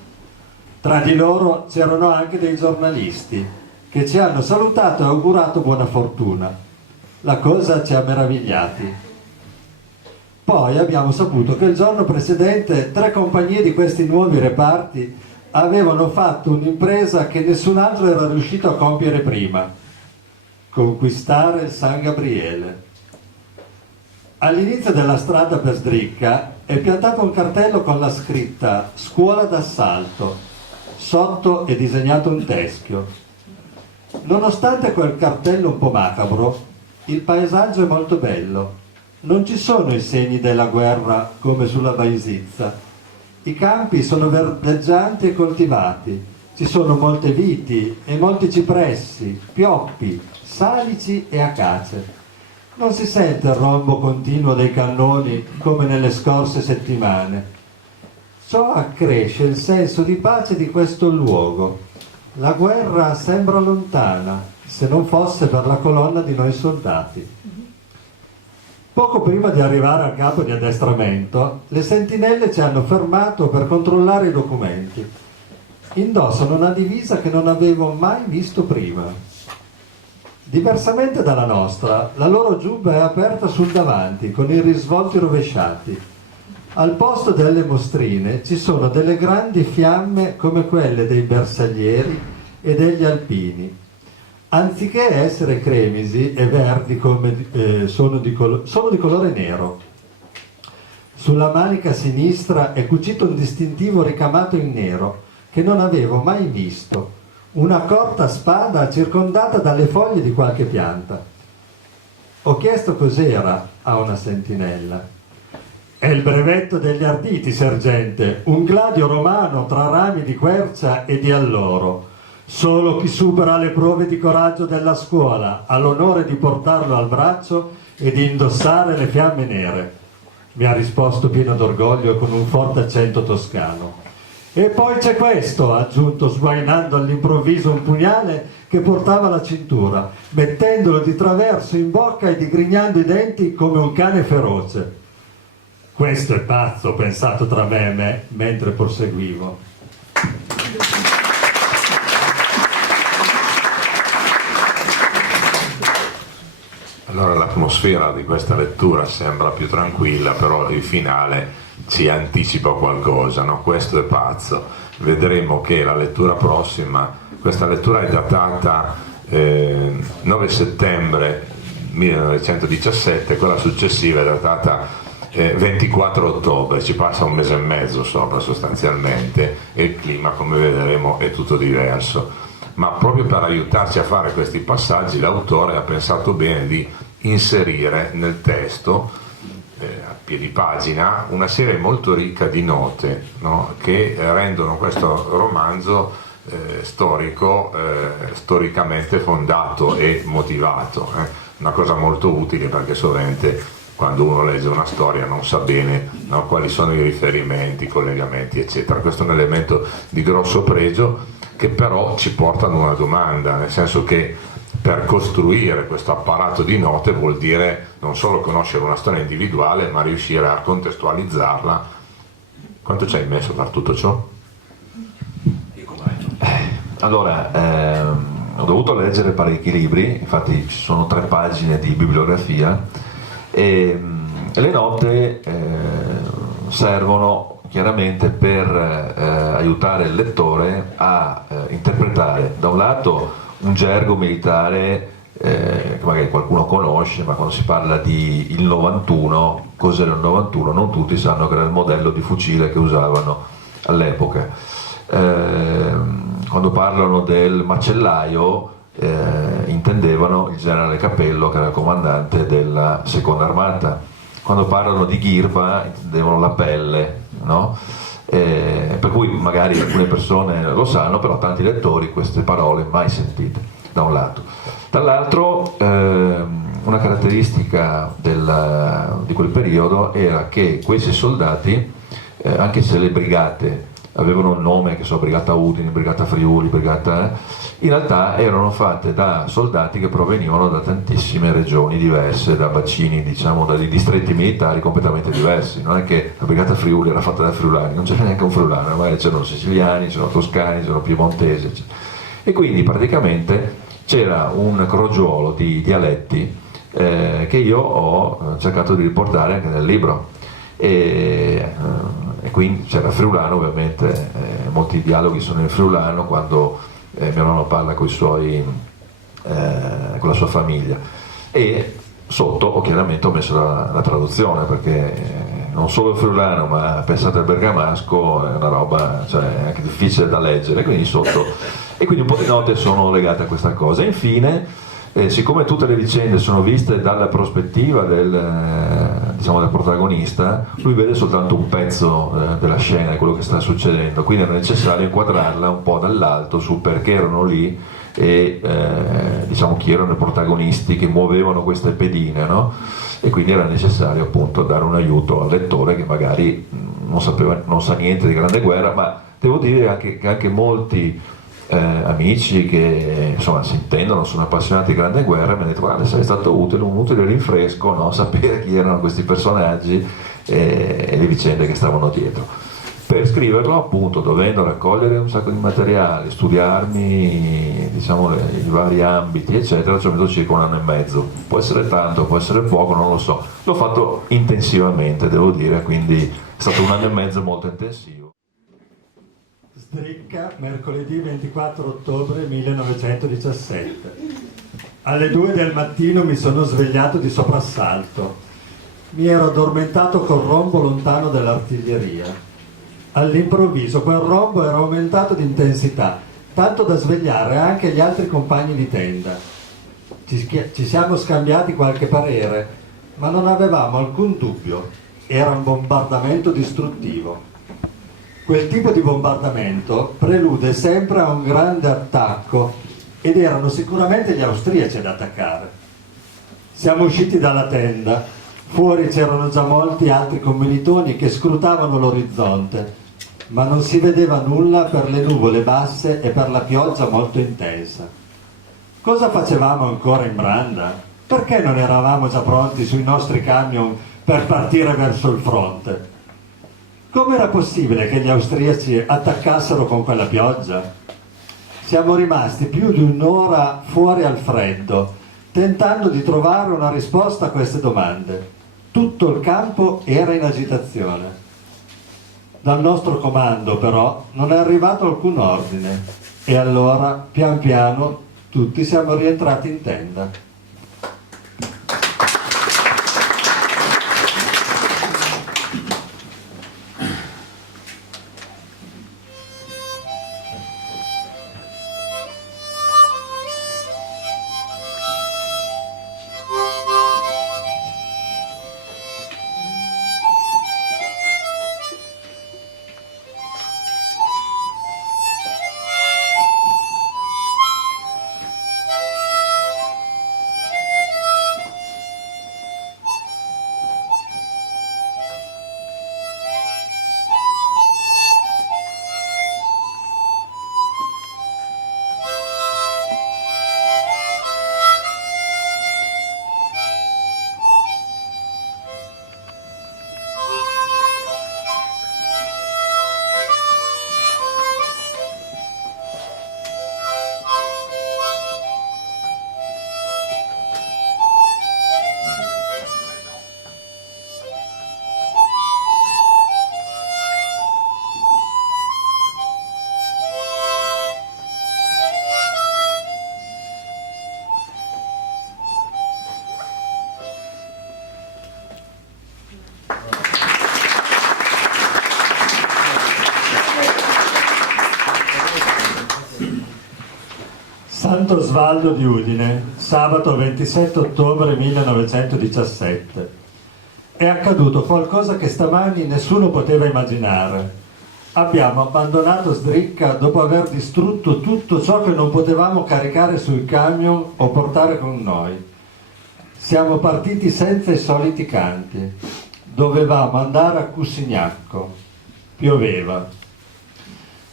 Tra di loro c'erano anche dei giornalisti che ci hanno salutato e augurato buona fortuna. La cosa ci ha meravigliati. Poi abbiamo saputo che il giorno precedente 3 compagnie di questi nuovi reparti avevano fatto un'impresa che nessun altro era riuscito a compiere prima: conquistare il San Gabriele. All'inizio della strada per Sdricca è piantato un cartello con la scritta "Scuola d'assalto", sotto è disegnato un teschio. Nonostante quel cartello un po' macabro, il paesaggio è molto bello. Non ci sono i segni della guerra come sulla Baisizza. I campi sono verdeggianti e coltivati. Ci sono molte viti e molti cipressi, pioppi, salici e acace. Non si sente il rombo continuo dei cannoni come nelle scorse settimane. Ciò accresce il senso di pace di questo luogo. La guerra sembra lontana, se non fosse per la colonna di noi soldati. Poco prima di arrivare al campo di addestramento, le sentinelle ci hanno fermato per controllare i documenti. Indossano una divisa che non avevo mai visto prima. Diversamente dalla nostra, la loro giubba è aperta sul davanti, con i risvolti rovesciati. Al posto delle mostrine ci sono delle grandi fiamme come quelle dei bersaglieri e degli alpini. Anziché essere cremisi e verdi sono di colore nero. Sulla manica sinistra è cucito un distintivo ricamato in nero che non avevo mai visto. Una corta spada circondata dalle foglie di qualche pianta. Ho chiesto cos'era a una sentinella. È il brevetto degli arditi, sergente, un gladio romano tra rami di quercia e di alloro. Solo chi supera le prove di coraggio della scuola ha l'onore di portarlo al braccio e di indossare le fiamme nere. Mi ha risposto pieno d'orgoglio con un forte accento toscano. E poi c'è questo, ha aggiunto sguainando all'improvviso un pugnale che portava alla cintura, mettendolo di traverso in bocca e digrignando i denti come un cane feroce. Questo è pazzo, ho pensato tra me e me mentre proseguivo. Allora l'atmosfera di questa lettura sembra più tranquilla, però il finale ci anticipa qualcosa, no? Questo è pazzo. Vedremo che la lettura prossima, questa lettura è datata 9 settembre 1917, quella successiva è datata 24 ottobre, ci passa un mese e mezzo sopra sostanzialmente, e il clima, come vedremo, è tutto diverso. Ma proprio per aiutarci a fare questi passaggi l'autore ha pensato bene di inserire nel testo a piedi pagina una serie molto ricca di note, no? Che rendono questo romanzo storicamente fondato e motivato, una cosa molto utile, perché sovente quando uno legge una storia non sa bene, no, quali sono i riferimenti, i collegamenti eccetera. Questo è un elemento di grosso pregio, che però ci porta ad una domanda, nel senso che per costruire questo apparato di note vuol dire non solo conoscere una storia individuale, ma riuscire a contestualizzarla. Quanto ci hai messo per tutto ciò? Allora, ho dovuto leggere parecchi libri, infatti ci sono 3 pagine di bibliografia, e le note servono chiaramente per aiutare il lettore a interpretare da un lato un gergo militare che magari qualcuno conosce, ma quando si parla di il 91, cos'era il 91? Non tutti sanno che era il modello di fucile che usavano all'epoca. Quando parlano del macellaio, intendevano il generale Capello, che era il comandante della seconda armata. Quando parlano di ghirba intendevano la pelle, no? Per cui magari alcune persone lo sanno, però tanti lettori queste parole mai sentite, da un lato. Dall'altro una caratteristica di quel periodo era che questi soldati, anche se le brigate avevano un nome, che so, Brigata Udine, Brigata Friuli, in realtà erano fatte da soldati che provenivano da tantissime regioni diverse, da bacini, diciamo, da distretti militari completamente diversi. Non è che la Brigata Friuli era fatta da friulani, non c'era neanche un friulano, magari c'erano siciliani, c'erano toscani, c'erano piemontesi, eccetera. E quindi praticamente c'era un crogiolo di dialetti che io ho cercato di riportare anche nel libro. E quindi c'era friulano, ovviamente, molti dialoghi sono in friulano quando mio nonno parla con la sua famiglia, e sotto chiaramente ho messo la traduzione, perché non solo il friulano, ma pensate al bergamasco, è una roba, cioè, anche difficile da leggere, quindi sotto, e quindi un po' di note sono legate a questa cosa. E infine, siccome tutte le vicende sono viste dalla prospettiva del protagonista, lui vede soltanto un pezzo della scena, di quello che sta succedendo, quindi era necessario inquadrarla un po' dall'alto su perché erano lì e chi erano i protagonisti che muovevano queste pedine, no? E quindi era necessario appunto dare un aiuto al lettore che magari non sa niente di Grande Guerra, ma devo dire che anche molti amici che insomma si intendono, sono appassionati di Grande Guerra, mi hanno detto: guarda, sarebbe stato utile un utile rinfresco, no? Sapere chi erano questi personaggi e le vicende che stavano dietro. Per scriverlo, appunto, dovendo raccogliere un sacco di materiale, studiarmi i vari ambiti eccetera, ci ho messo circa 1 anno e mezzo. Può essere tanto, può essere poco, non lo so. L'ho fatto intensivamente, devo dire, quindi è stato 1 anno e mezzo molto intensivo. Stricca, mercoledì 24 ottobre 1917. Alle 2 del mattino mi sono svegliato di soprassalto. Mi ero addormentato col rombo lontano dall'artiglieria. All'improvviso quel rombo era aumentato di intensità, tanto da svegliare anche gli altri compagni di tenda. Ci siamo scambiati qualche parere, ma non avevamo alcun dubbio. Era un bombardamento distruttivo. Quel tipo di bombardamento prelude sempre a un grande attacco ed erano sicuramente gli austriaci ad attaccare. Siamo usciti dalla tenda, fuori c'erano già molti altri commilitoni che scrutavano l'orizzonte, ma non si vedeva nulla per le nuvole basse e per la pioggia molto intensa. Cosa facevamo ancora in branda? Perché non eravamo già pronti sui nostri camion per partire verso il fronte? Com'era possibile che gli austriaci attaccassero con quella pioggia? Siamo rimasti più di un'ora fuori al freddo, tentando di trovare una risposta a queste domande. Tutto il campo era in agitazione. Dal nostro comando, però, non è arrivato alcun ordine, e allora, pian piano, tutti siamo rientrati in tenda. Sant'Osvaldo di Udine, sabato 27 ottobre 1917. È accaduto qualcosa che stamani nessuno poteva immaginare. Abbiamo abbandonato Sdricca dopo aver distrutto tutto ciò che non potevamo caricare sul camion o portare con noi. Siamo partiti senza i soliti canti. Dovevamo andare a Cusignacco. Pioveva.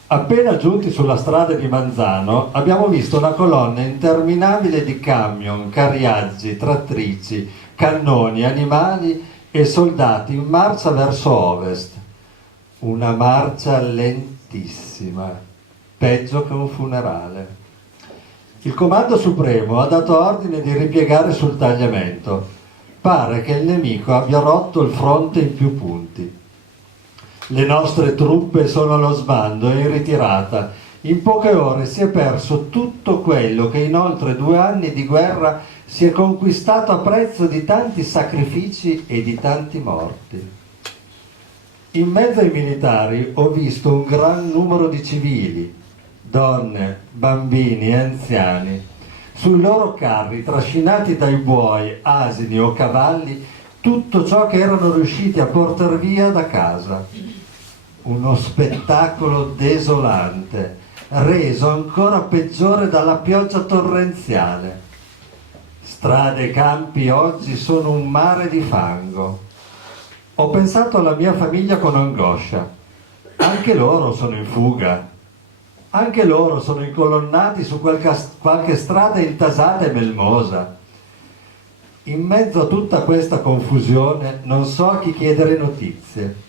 Appena giunti sulla strada di Manzano abbiamo visto una colonna interminabile di camion, carriaggi, trattrici, cannoni, animali e soldati in marcia verso ovest. Una marcia lentissima, peggio che un funerale. Il Comando Supremo ha dato ordine di ripiegare sul tagliamento. Pare che il nemico abbia rotto il fronte in più punti. Le nostre truppe sono allo sbando e in ritirata. In poche ore si è perso tutto quello che in oltre 2 anni di guerra si è conquistato a prezzo di tanti sacrifici e di tanti morti. In mezzo ai militari ho visto un gran numero di civili, donne, bambini e anziani. Sui loro carri, trascinati dai buoi, asini o cavalli, tutto ciò che erano riusciti a portar via da casa. Uno spettacolo desolante, reso ancora peggiore dalla pioggia torrenziale. Strade e campi oggi sono un mare di fango. Ho pensato alla mia famiglia con angoscia. Anche loro sono in fuga. Anche loro sono incolonnati su qualche strada intasata e melmosa. In mezzo a tutta questa confusione non so a chi chiedere notizie.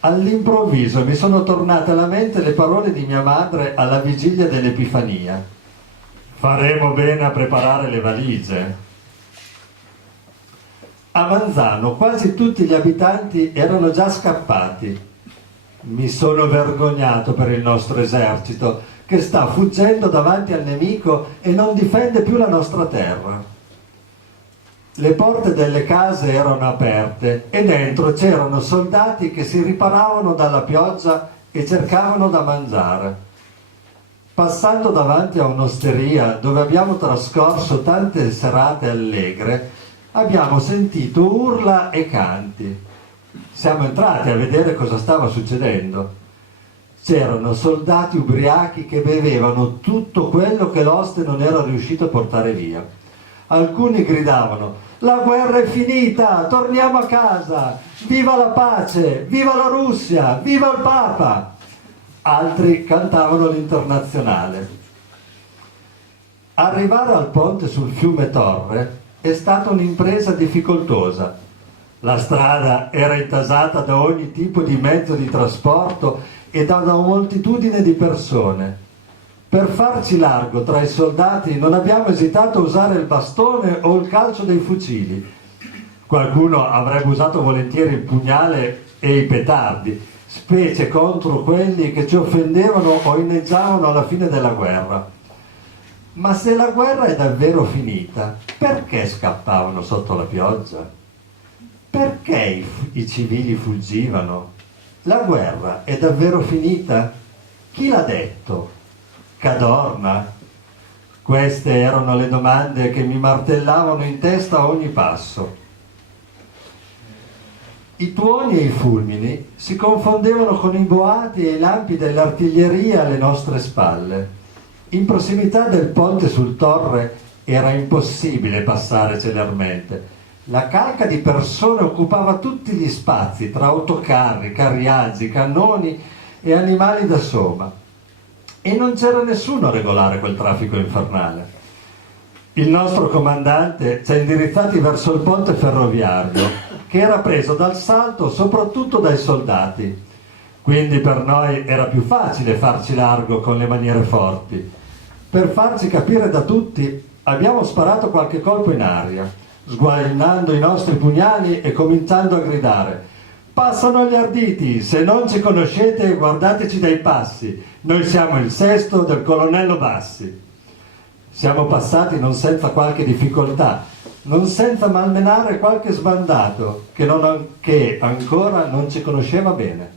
All'improvviso mi sono tornate alla mente le parole di mia madre alla vigilia dell'Epifania. Faremo bene a preparare le valigie. A Manzano quasi tutti gli abitanti erano già scappati. Mi sono vergognato per il nostro esercito che sta fuggendo davanti al nemico e non difende più la nostra terra. Le porte delle case erano aperte e dentro c'erano soldati che si riparavano dalla pioggia e cercavano da mangiare. Passando davanti a un'osteria dove abbiamo trascorso tante serate allegre, abbiamo sentito urla e canti. Siamo entrati a vedere cosa stava succedendo. C'erano soldati ubriachi che bevevano tutto quello che l'oste non era riuscito a portare via. Alcuni gridavano: la guerra è finita, torniamo a casa, viva la pace, viva la Russia, viva il Papa! Altri cantavano l'Internazionale. Arrivare al ponte sul fiume Torre è stata un'impresa difficoltosa. La strada era intasata da ogni tipo di mezzo di trasporto e da una moltitudine di persone. Per farci largo tra i soldati non abbiamo esitato a usare il bastone o il calcio dei fucili. Qualcuno avrebbe usato volentieri il pugnale e i petardi, specie contro quelli che ci offendevano o inneggiavano alla fine della guerra. Ma se la guerra è davvero finita, perché scappavano sotto la pioggia? Perché i civili fuggivano? La guerra è davvero finita? Chi l'ha detto? Cadorna? Queste erano le domande che mi martellavano in testa a ogni passo. I tuoni e i fulmini si confondevano con i boati e i lampi dell'artiglieria alle nostre spalle. In prossimità del ponte sul Torre era impossibile passare celermente. La calca di persone occupava tutti gli spazi tra autocarri, carriaggi, cannoni e animali da soma. E non c'era nessuno a regolare quel traffico infernale. Il nostro comandante ci ha indirizzati verso il ponte ferroviario, che era preso dal salto soprattutto dai soldati. Quindi per noi era più facile farci largo con le maniere forti. Per farci capire da tutti, abbiamo sparato qualche colpo in aria, sguainando i nostri pugnali e cominciando a gridare: passano gli arditi, se non ci conoscete guardateci dai passi, noi siamo il sesto del colonnello Bassi. Siamo passati non senza qualche difficoltà, non senza malmenare qualche sbandato che ancora non ci conosceva bene.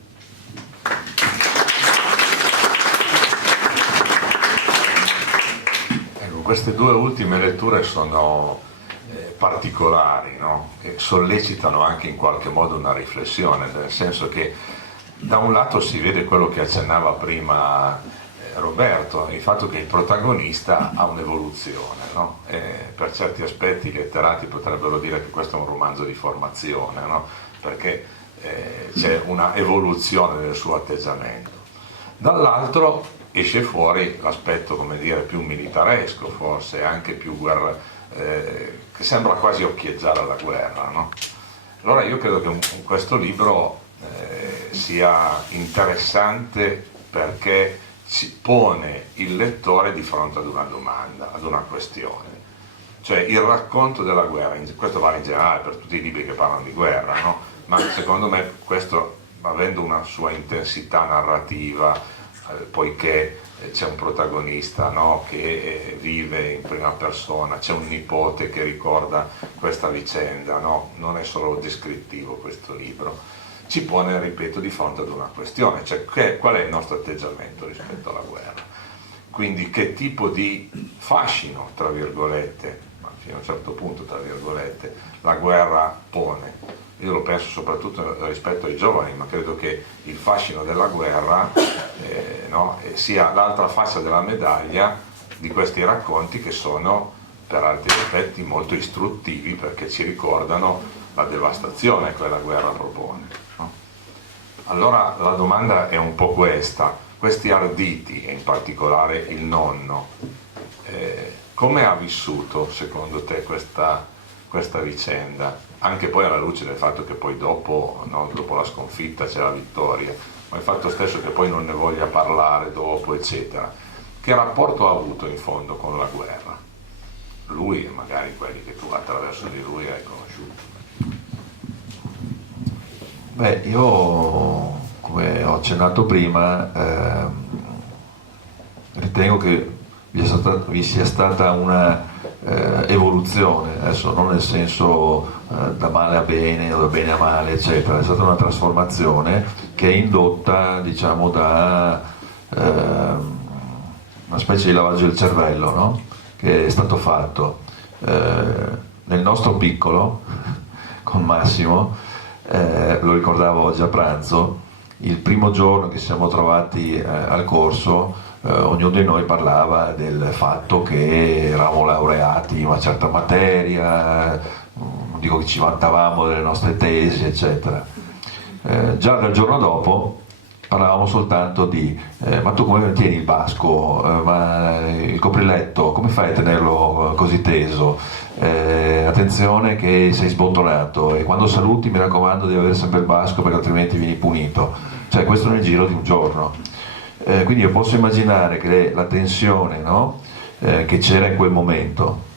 queste due ultime letture sono particolari, no? Che sollecitano anche in qualche modo una riflessione, nel senso che da un lato si vede quello che accennava prima Roberto, il fatto che il protagonista ha un'evoluzione, no? Per certi aspetti i letterati potrebbero dire che questo è un romanzo di formazione, no? Perché c'è una evoluzione del suo atteggiamento. Dall'altro esce fuori l'aspetto, come dire, più militaresco, forse anche più che sembra quasi occhieggiare alla guerra, no? Allora io credo che questo libro sia interessante perché si pone il lettore di fronte ad una domanda, ad una questione, cioè il racconto della guerra. Questo vale in generale per tutti i libri che parlano di guerra, no? Ma secondo me questo, avendo una sua intensità narrativa, poiché c'è un protagonista, no, che vive in prima persona, c'è un nipote che ricorda questa vicenda, no? Non è solo descrittivo questo libro, ci pone, ripeto, di fronte ad una questione, cioè qual è il nostro atteggiamento rispetto alla guerra, quindi che tipo di fascino, tra virgolette, ma fino a un certo punto, tra virgolette, la guerra pone. Io lo penso soprattutto rispetto ai giovani, ma credo che il fascino della guerra no, sia l'altra faccia della medaglia di questi racconti, che sono per altri aspetti molto istruttivi, perché ci ricordano la devastazione che la guerra propone, no? Allora la domanda è un po' questa: questi arditi, e in particolare il nonno, come ha vissuto secondo te questa vicenda? Anche poi alla luce del fatto che poi dopo, no, dopo la sconfitta c'è la vittoria, ma il fatto stesso che poi non ne voglia parlare dopo, eccetera. Che rapporto ha avuto in fondo con la guerra? Lui e magari quelli che tu attraverso di lui hai conosciuto. Beh, io, come ho accennato prima, ritengo che vi sia stata una evoluzione, adesso non nel senso da male a bene o da bene a male, eccetera. È stata una trasformazione che è indotta, diciamo, da una specie di lavaggio del cervello, no? Che è stato fatto nel nostro piccolo con Massimo. Lo ricordavo oggi a pranzo, il primo giorno che siamo trovati al corso, ognuno di noi parlava del fatto che eravamo laureati in una certa materia, non dico che ci vantavamo delle nostre tesi, eccetera. Già dal giorno dopo parlavamo soltanto di ma tu come tieni il basco, ma il copriletto come fai a tenerlo così teso, attenzione che sei sbottonato, e quando saluti mi raccomando di avere sempre il basco perché altrimenti vieni punito. Cioè, questo nel giro di un giorno. Quindi io posso immaginare che la tensione, no, che c'era in quel momento,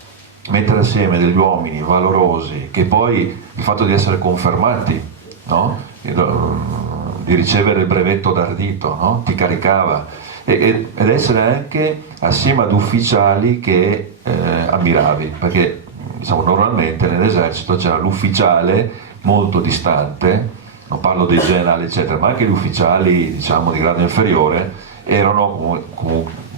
mettere assieme degli uomini valorosi, che poi il fatto di essere confermati, no, di ricevere il brevetto d'ardito, no, ti caricava, ed essere anche assieme ad ufficiali che ammiravi, perché diciamo, normalmente nell'esercito c'era l'ufficiale molto distante, non parlo dei generali eccetera, ma anche gli ufficiali, diciamo, di grado inferiore erano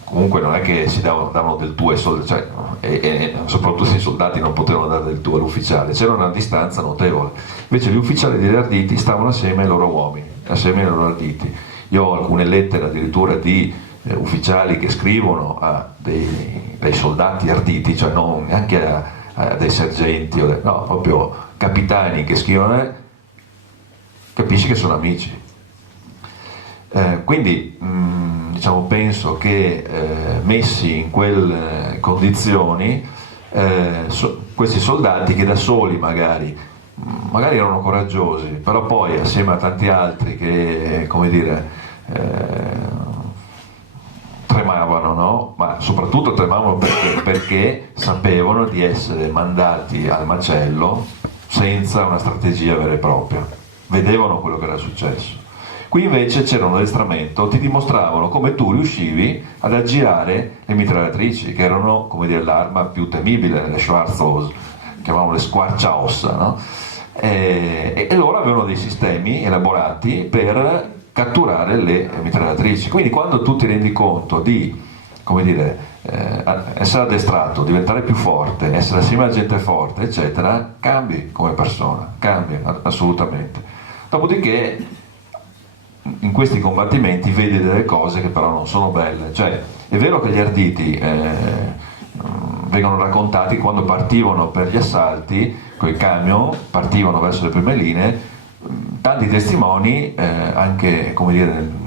comunque non è che si davano del tuo ai soldati, cioè, e soprattutto i soldati non potevano dare del tuo all'ufficiale, c'era una distanza notevole. Invece gli ufficiali degli arditi stavano assieme ai loro uomini, assieme ai loro arditi. Io ho alcune lettere addirittura di ufficiali che scrivono a dei soldati arditi, cioè non neanche a dei sergenti, no, proprio capitani che scrivono, capisci che sono amici. Quindi diciamo, penso che messi in quelle condizioni, questi soldati che da soli magari erano coraggiosi, però poi assieme a tanti altri che, come dire, tremavano, no? Ma soprattutto tremavano perché sapevano di essere mandati al macello senza una strategia vera e propria, vedevano quello che era successo. Qui invece c'era un addestramento, ti dimostravano come tu riuscivi ad aggirare le mitragliatrici, che erano, come dire, l'arma più temibile, le Schwarzhaus, chiamavano le squarciaossa, no? E loro avevano dei sistemi elaborati per catturare le mitragliatrici. Quindi quando tu ti rendi conto di come dire, essere addestrato, diventare più forte, essere assieme a gente forte, eccetera, cambi come persona, cambi assolutamente. Dopodiché in questi combattimenti vedi delle cose che però non sono belle, cioè è vero che gli arditi vengono raccontati quando partivano per gli assalti con i camion, partivano verso le prime linee, tanti testimoni anche, come dire,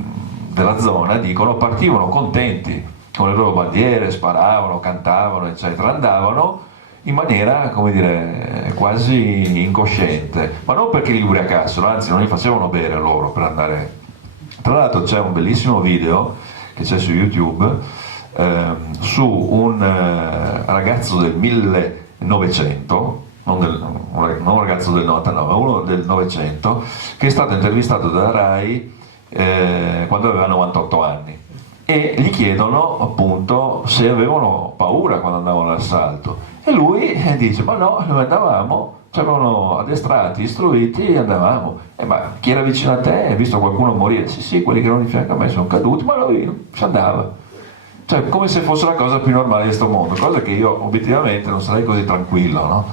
della zona dicono partivano contenti con le loro bandiere, sparavano, cantavano, eccetera, andavano in maniera, come dire, quasi incosciente, ma non perché li ubriacassero, anzi non li facevano bere loro per andare. Tra l'altro c'è un bellissimo video che c'è su YouTube su un ragazzo del 1900, non un ragazzo del 99, ma uno del 900, che è stato intervistato da Rai quando aveva 98 anni, e gli chiedono appunto se avevano paura quando andavano all'assalto, e lui dice: ma no, noi andavamo, ci avevano addestrati, istruiti e andavamo. Ma chi era vicino a te? Hai visto qualcuno morire? Sì, quelli che erano di fianco a me sono caduti, ma lui ci andava. Cioè, come se fosse la cosa più normale di questo mondo, cosa che io obiettivamente non sarei così tranquillo, no?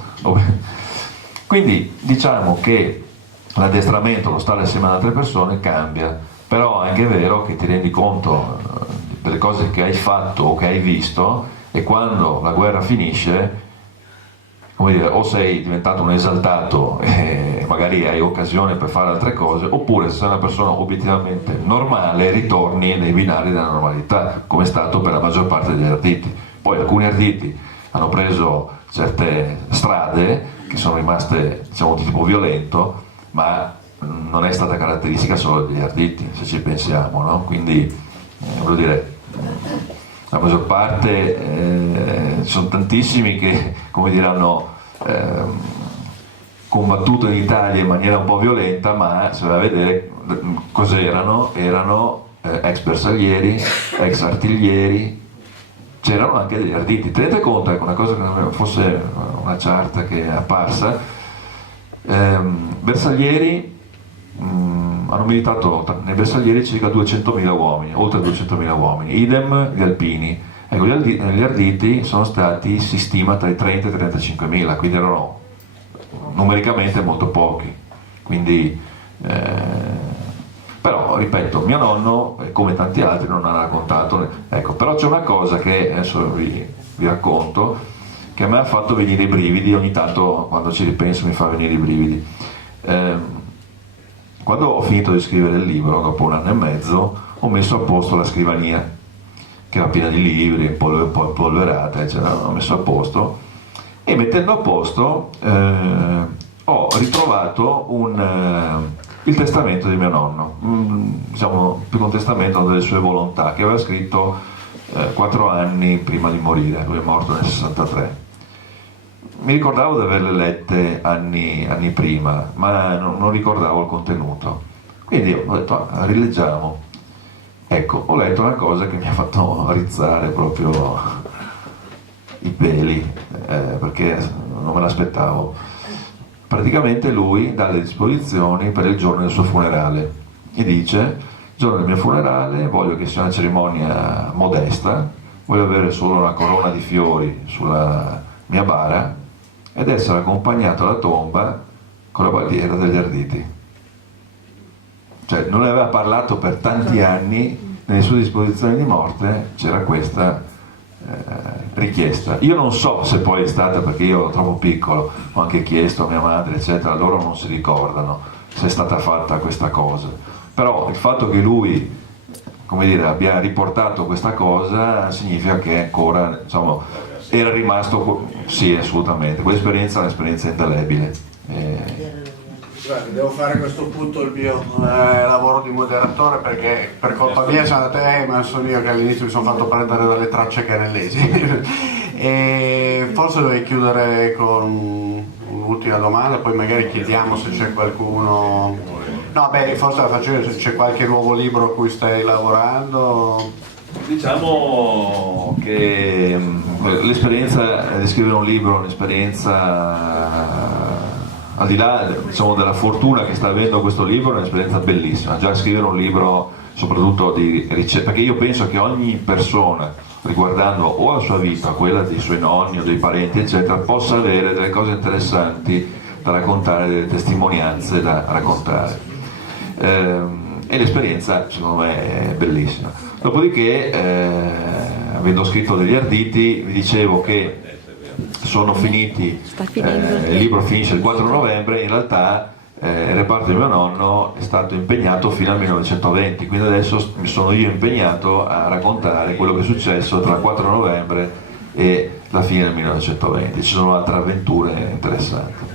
Quindi diciamo che l'addestramento, lo stare assieme ad altre persone cambia, però è anche vero che ti rendi conto delle cose che hai fatto o che hai visto, e quando la guerra finisce, come dire, o sei diventato un esaltato e magari hai occasione per fare altre cose, oppure se sei una persona obiettivamente normale ritorni nei binari della normalità, come è stato per la maggior parte degli arditi. Poi alcuni arditi hanno preso certe strade che sono rimaste, diciamo, di tipo violento, ma non è stata caratteristica solo degli arditi, se ci pensiamo, no? Quindi voglio dire, la maggior parte ci sono tantissimi che, come dire, hanno combattuto in Italia in maniera un po' violenta, ma se vai a vedere cos'erano, erano ex bersaglieri, ex artiglieri, c'erano anche degli arditi. Tenete conto, ecco, una cosa che fosse una chart che è apparsa, bersaglieri, hanno militato nei bersaglieri circa 200.000 uomini, oltre 200.000 uomini, idem gli alpini. Ecco, gli arditi sono stati, si stima, tra i 30 e i 35.000, quindi erano numericamente molto pochi. Quindi, però, ripeto, mio nonno, come tanti altri, non ha raccontato. Ecco, però c'è una cosa che adesso vi racconto, che a me ha fatto venire i brividi, ogni tanto quando ci ripenso mi fa venire i brividi. Quando ho finito di scrivere il libro, dopo 1 anno e mezzo, ho messo a posto la scrivania, che era piena di libri, un po' impolverata, eccetera. L'ho messo a posto, e mettendo a posto ho ritrovato il testamento di mio nonno, diciamo più che un testamento, delle sue volontà, che aveva scritto 4 anni prima di morire. Lui è morto nel 63. Mi ricordavo di averle lette anni prima, ma non ricordavo il contenuto. Quindi ho detto, rileggiamo. Ecco, ho letto una cosa che mi ha fatto rizzare proprio i peli, perché non me l'aspettavo. Praticamente lui dà le disposizioni per il giorno del suo funerale e dice: il giorno del mio funerale voglio che sia una cerimonia modesta, voglio avere solo una corona di fiori sulla mia bara ed essere accompagnato alla tomba con la bandiera degli arditi. Cioè, non ne aveva parlato per tanti anni, nelle sue disposizioni di morte c'era questa richiesta. Io non so se poi è stata, perché io ero troppo piccolo, ho anche chiesto a mia madre, eccetera, loro non si ricordano se è stata fatta questa cosa. Però il fatto che lui, come dire, abbia riportato questa cosa significa che ancora, insomma, era rimasto, sì, assolutamente, quell'esperienza è un'esperienza indelebile. Devo fare a questo punto il mio lavoro di moderatore, perché per colpa mia sono te, ma sono io che all'inizio mi sono fatto prendere dalle tracce canellesi. E forse dovrei chiudere con un'ultima domanda, poi magari chiediamo se c'è qualcuno. No, beh, forse la faccio io, se c'è qualche nuovo libro a cui stai lavorando. Diciamo che l'esperienza di scrivere un libro è un'esperienza, al di là, diciamo, della fortuna che sta avendo questo libro, è un'esperienza bellissima. Già scrivere un libro, soprattutto di ricerca, perché io penso che ogni persona, riguardando o la sua vita, quella dei suoi nonni o dei parenti, eccetera, possa avere delle cose interessanti da raccontare, delle testimonianze da raccontare. E l'esperienza secondo me è bellissima. Dopodiché, avendo scritto degli arditi, vi dicevo che sono finiti, il libro finisce il 4 novembre, in realtà il reparto di mio nonno è stato impegnato fino al 1920, quindi adesso mi sono io impegnato a raccontare quello che è successo tra il 4 novembre e la fine del 1920. Ci sono altre avventure interessanti.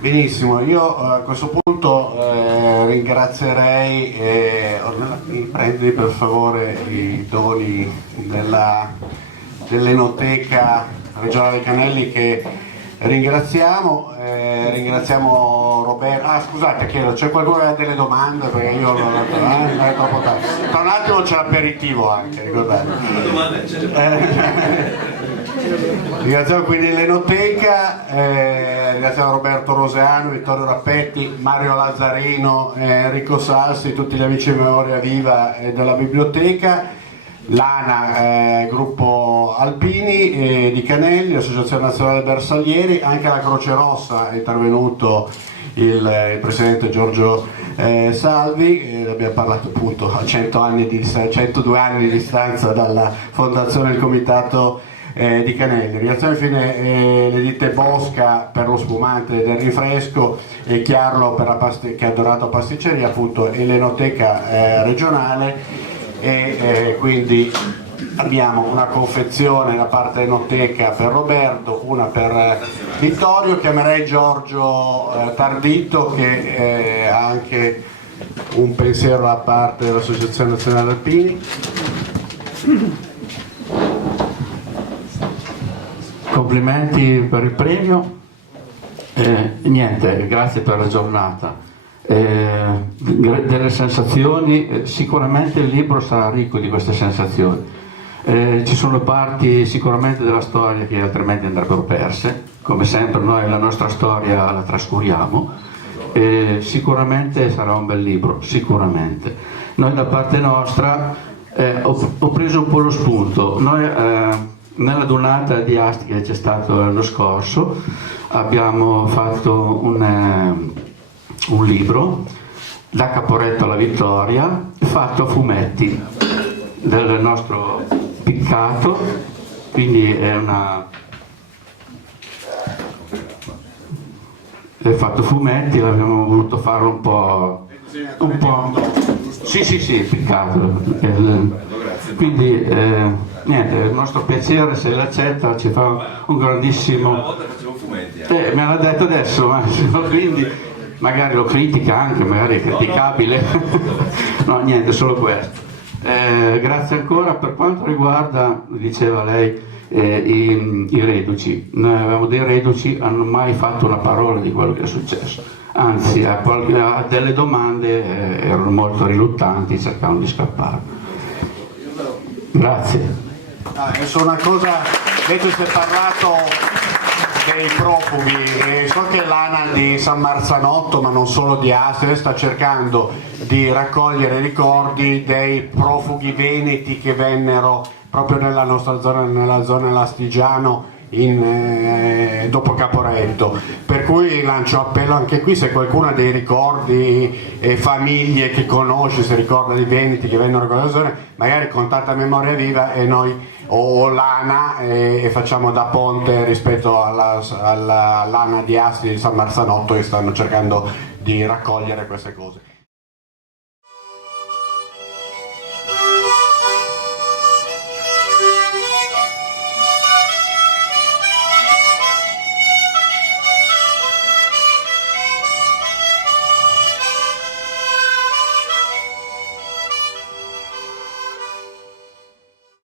Benissimo, io a questo punto ringrazierei, prendi per favore i doni dell'Enoteca Regionale dei Canelli, che ringraziamo Roberto. Scusate, chiedo, c'è qualcuno che ha delle domande? Perché io non è troppo tardi. Tra un attimo c'è l'aperitivo anche, ricordate. Ringraziamo quindi l'Enoteca, ringraziamo Roberto Roseano, Vittorio Rappetti, Mario Lazzarino, Enrico Salsi, tutti gli amici di Memoria Viva della biblioteca, l'ANA, gruppo Alpini di Canelli, l'Associazione Nazionale Bersaglieri, anche la Croce Rossa è intervenuto il presidente Giorgio Salvi, abbiamo parlato appunto a 102 anni di distanza dalla fondazione del comitato di Canelli. Ringraziamo infine le ditte Bosca per lo spumante del rinfresco e Chiarlo per che ha donato pasticceria, appunto, e l'Enoteca regionale, e quindi abbiamo una confezione da parte dell'Enoteca per Roberto, una per Vittorio. Chiamerei Giorgio Tardito, che ha anche un pensiero da parte dell'Associazione Nazionale Alpini. Complimenti per il premio, niente, grazie per la giornata, delle sensazioni, sicuramente il libro sarà ricco di queste sensazioni, ci sono parti sicuramente della storia che altrimenti andrebbero perse, come sempre noi la nostra storia la trascuriamo, sicuramente sarà un bel libro, sicuramente. Noi da parte nostra ho preso un po' lo spunto. Noi, nella donata di Asti che c'è stato l'anno scorso, abbiamo fatto un libro, Da Caporetto alla Vittoria, fatto a fumetti del nostro Piccato, quindi è fatto fumetti, l'abbiamo voluto farlo un po'. Sì, Piccato. Quindi niente, il nostro piacere, se l'accetta, ci fa un grandissimo. Una volta facevo fumetti. Me l'ha detto adesso, quindi magari lo critica anche, magari è criticabile. No, niente, solo questo. Grazie ancora. Per quanto riguarda, diceva lei, i reduci, noi avevamo dei reduci, hanno mai fatto una parola di quello che è successo, anzi a delle domande erano molto riluttanti, cercavano di scappare. Grazie. Adesso una cosa, invece si è parlato dei profughi, so che l'ANA di San Marzanotto, ma non solo di Asti, sta cercando di raccogliere i ricordi dei profughi veneti che vennero proprio nella nostra zona, nella zona Lastigiano, dopo Caporetto, per cui lancio appello anche qui, se qualcuno ha dei ricordi e famiglie che conosce, se ricorda di veneti che vennero in quella zona, magari contatta Memoria Viva e noi o l'ANA e facciamo da ponte rispetto all'ANA di Asti di San Marzanotto, che stanno cercando di raccogliere queste cose.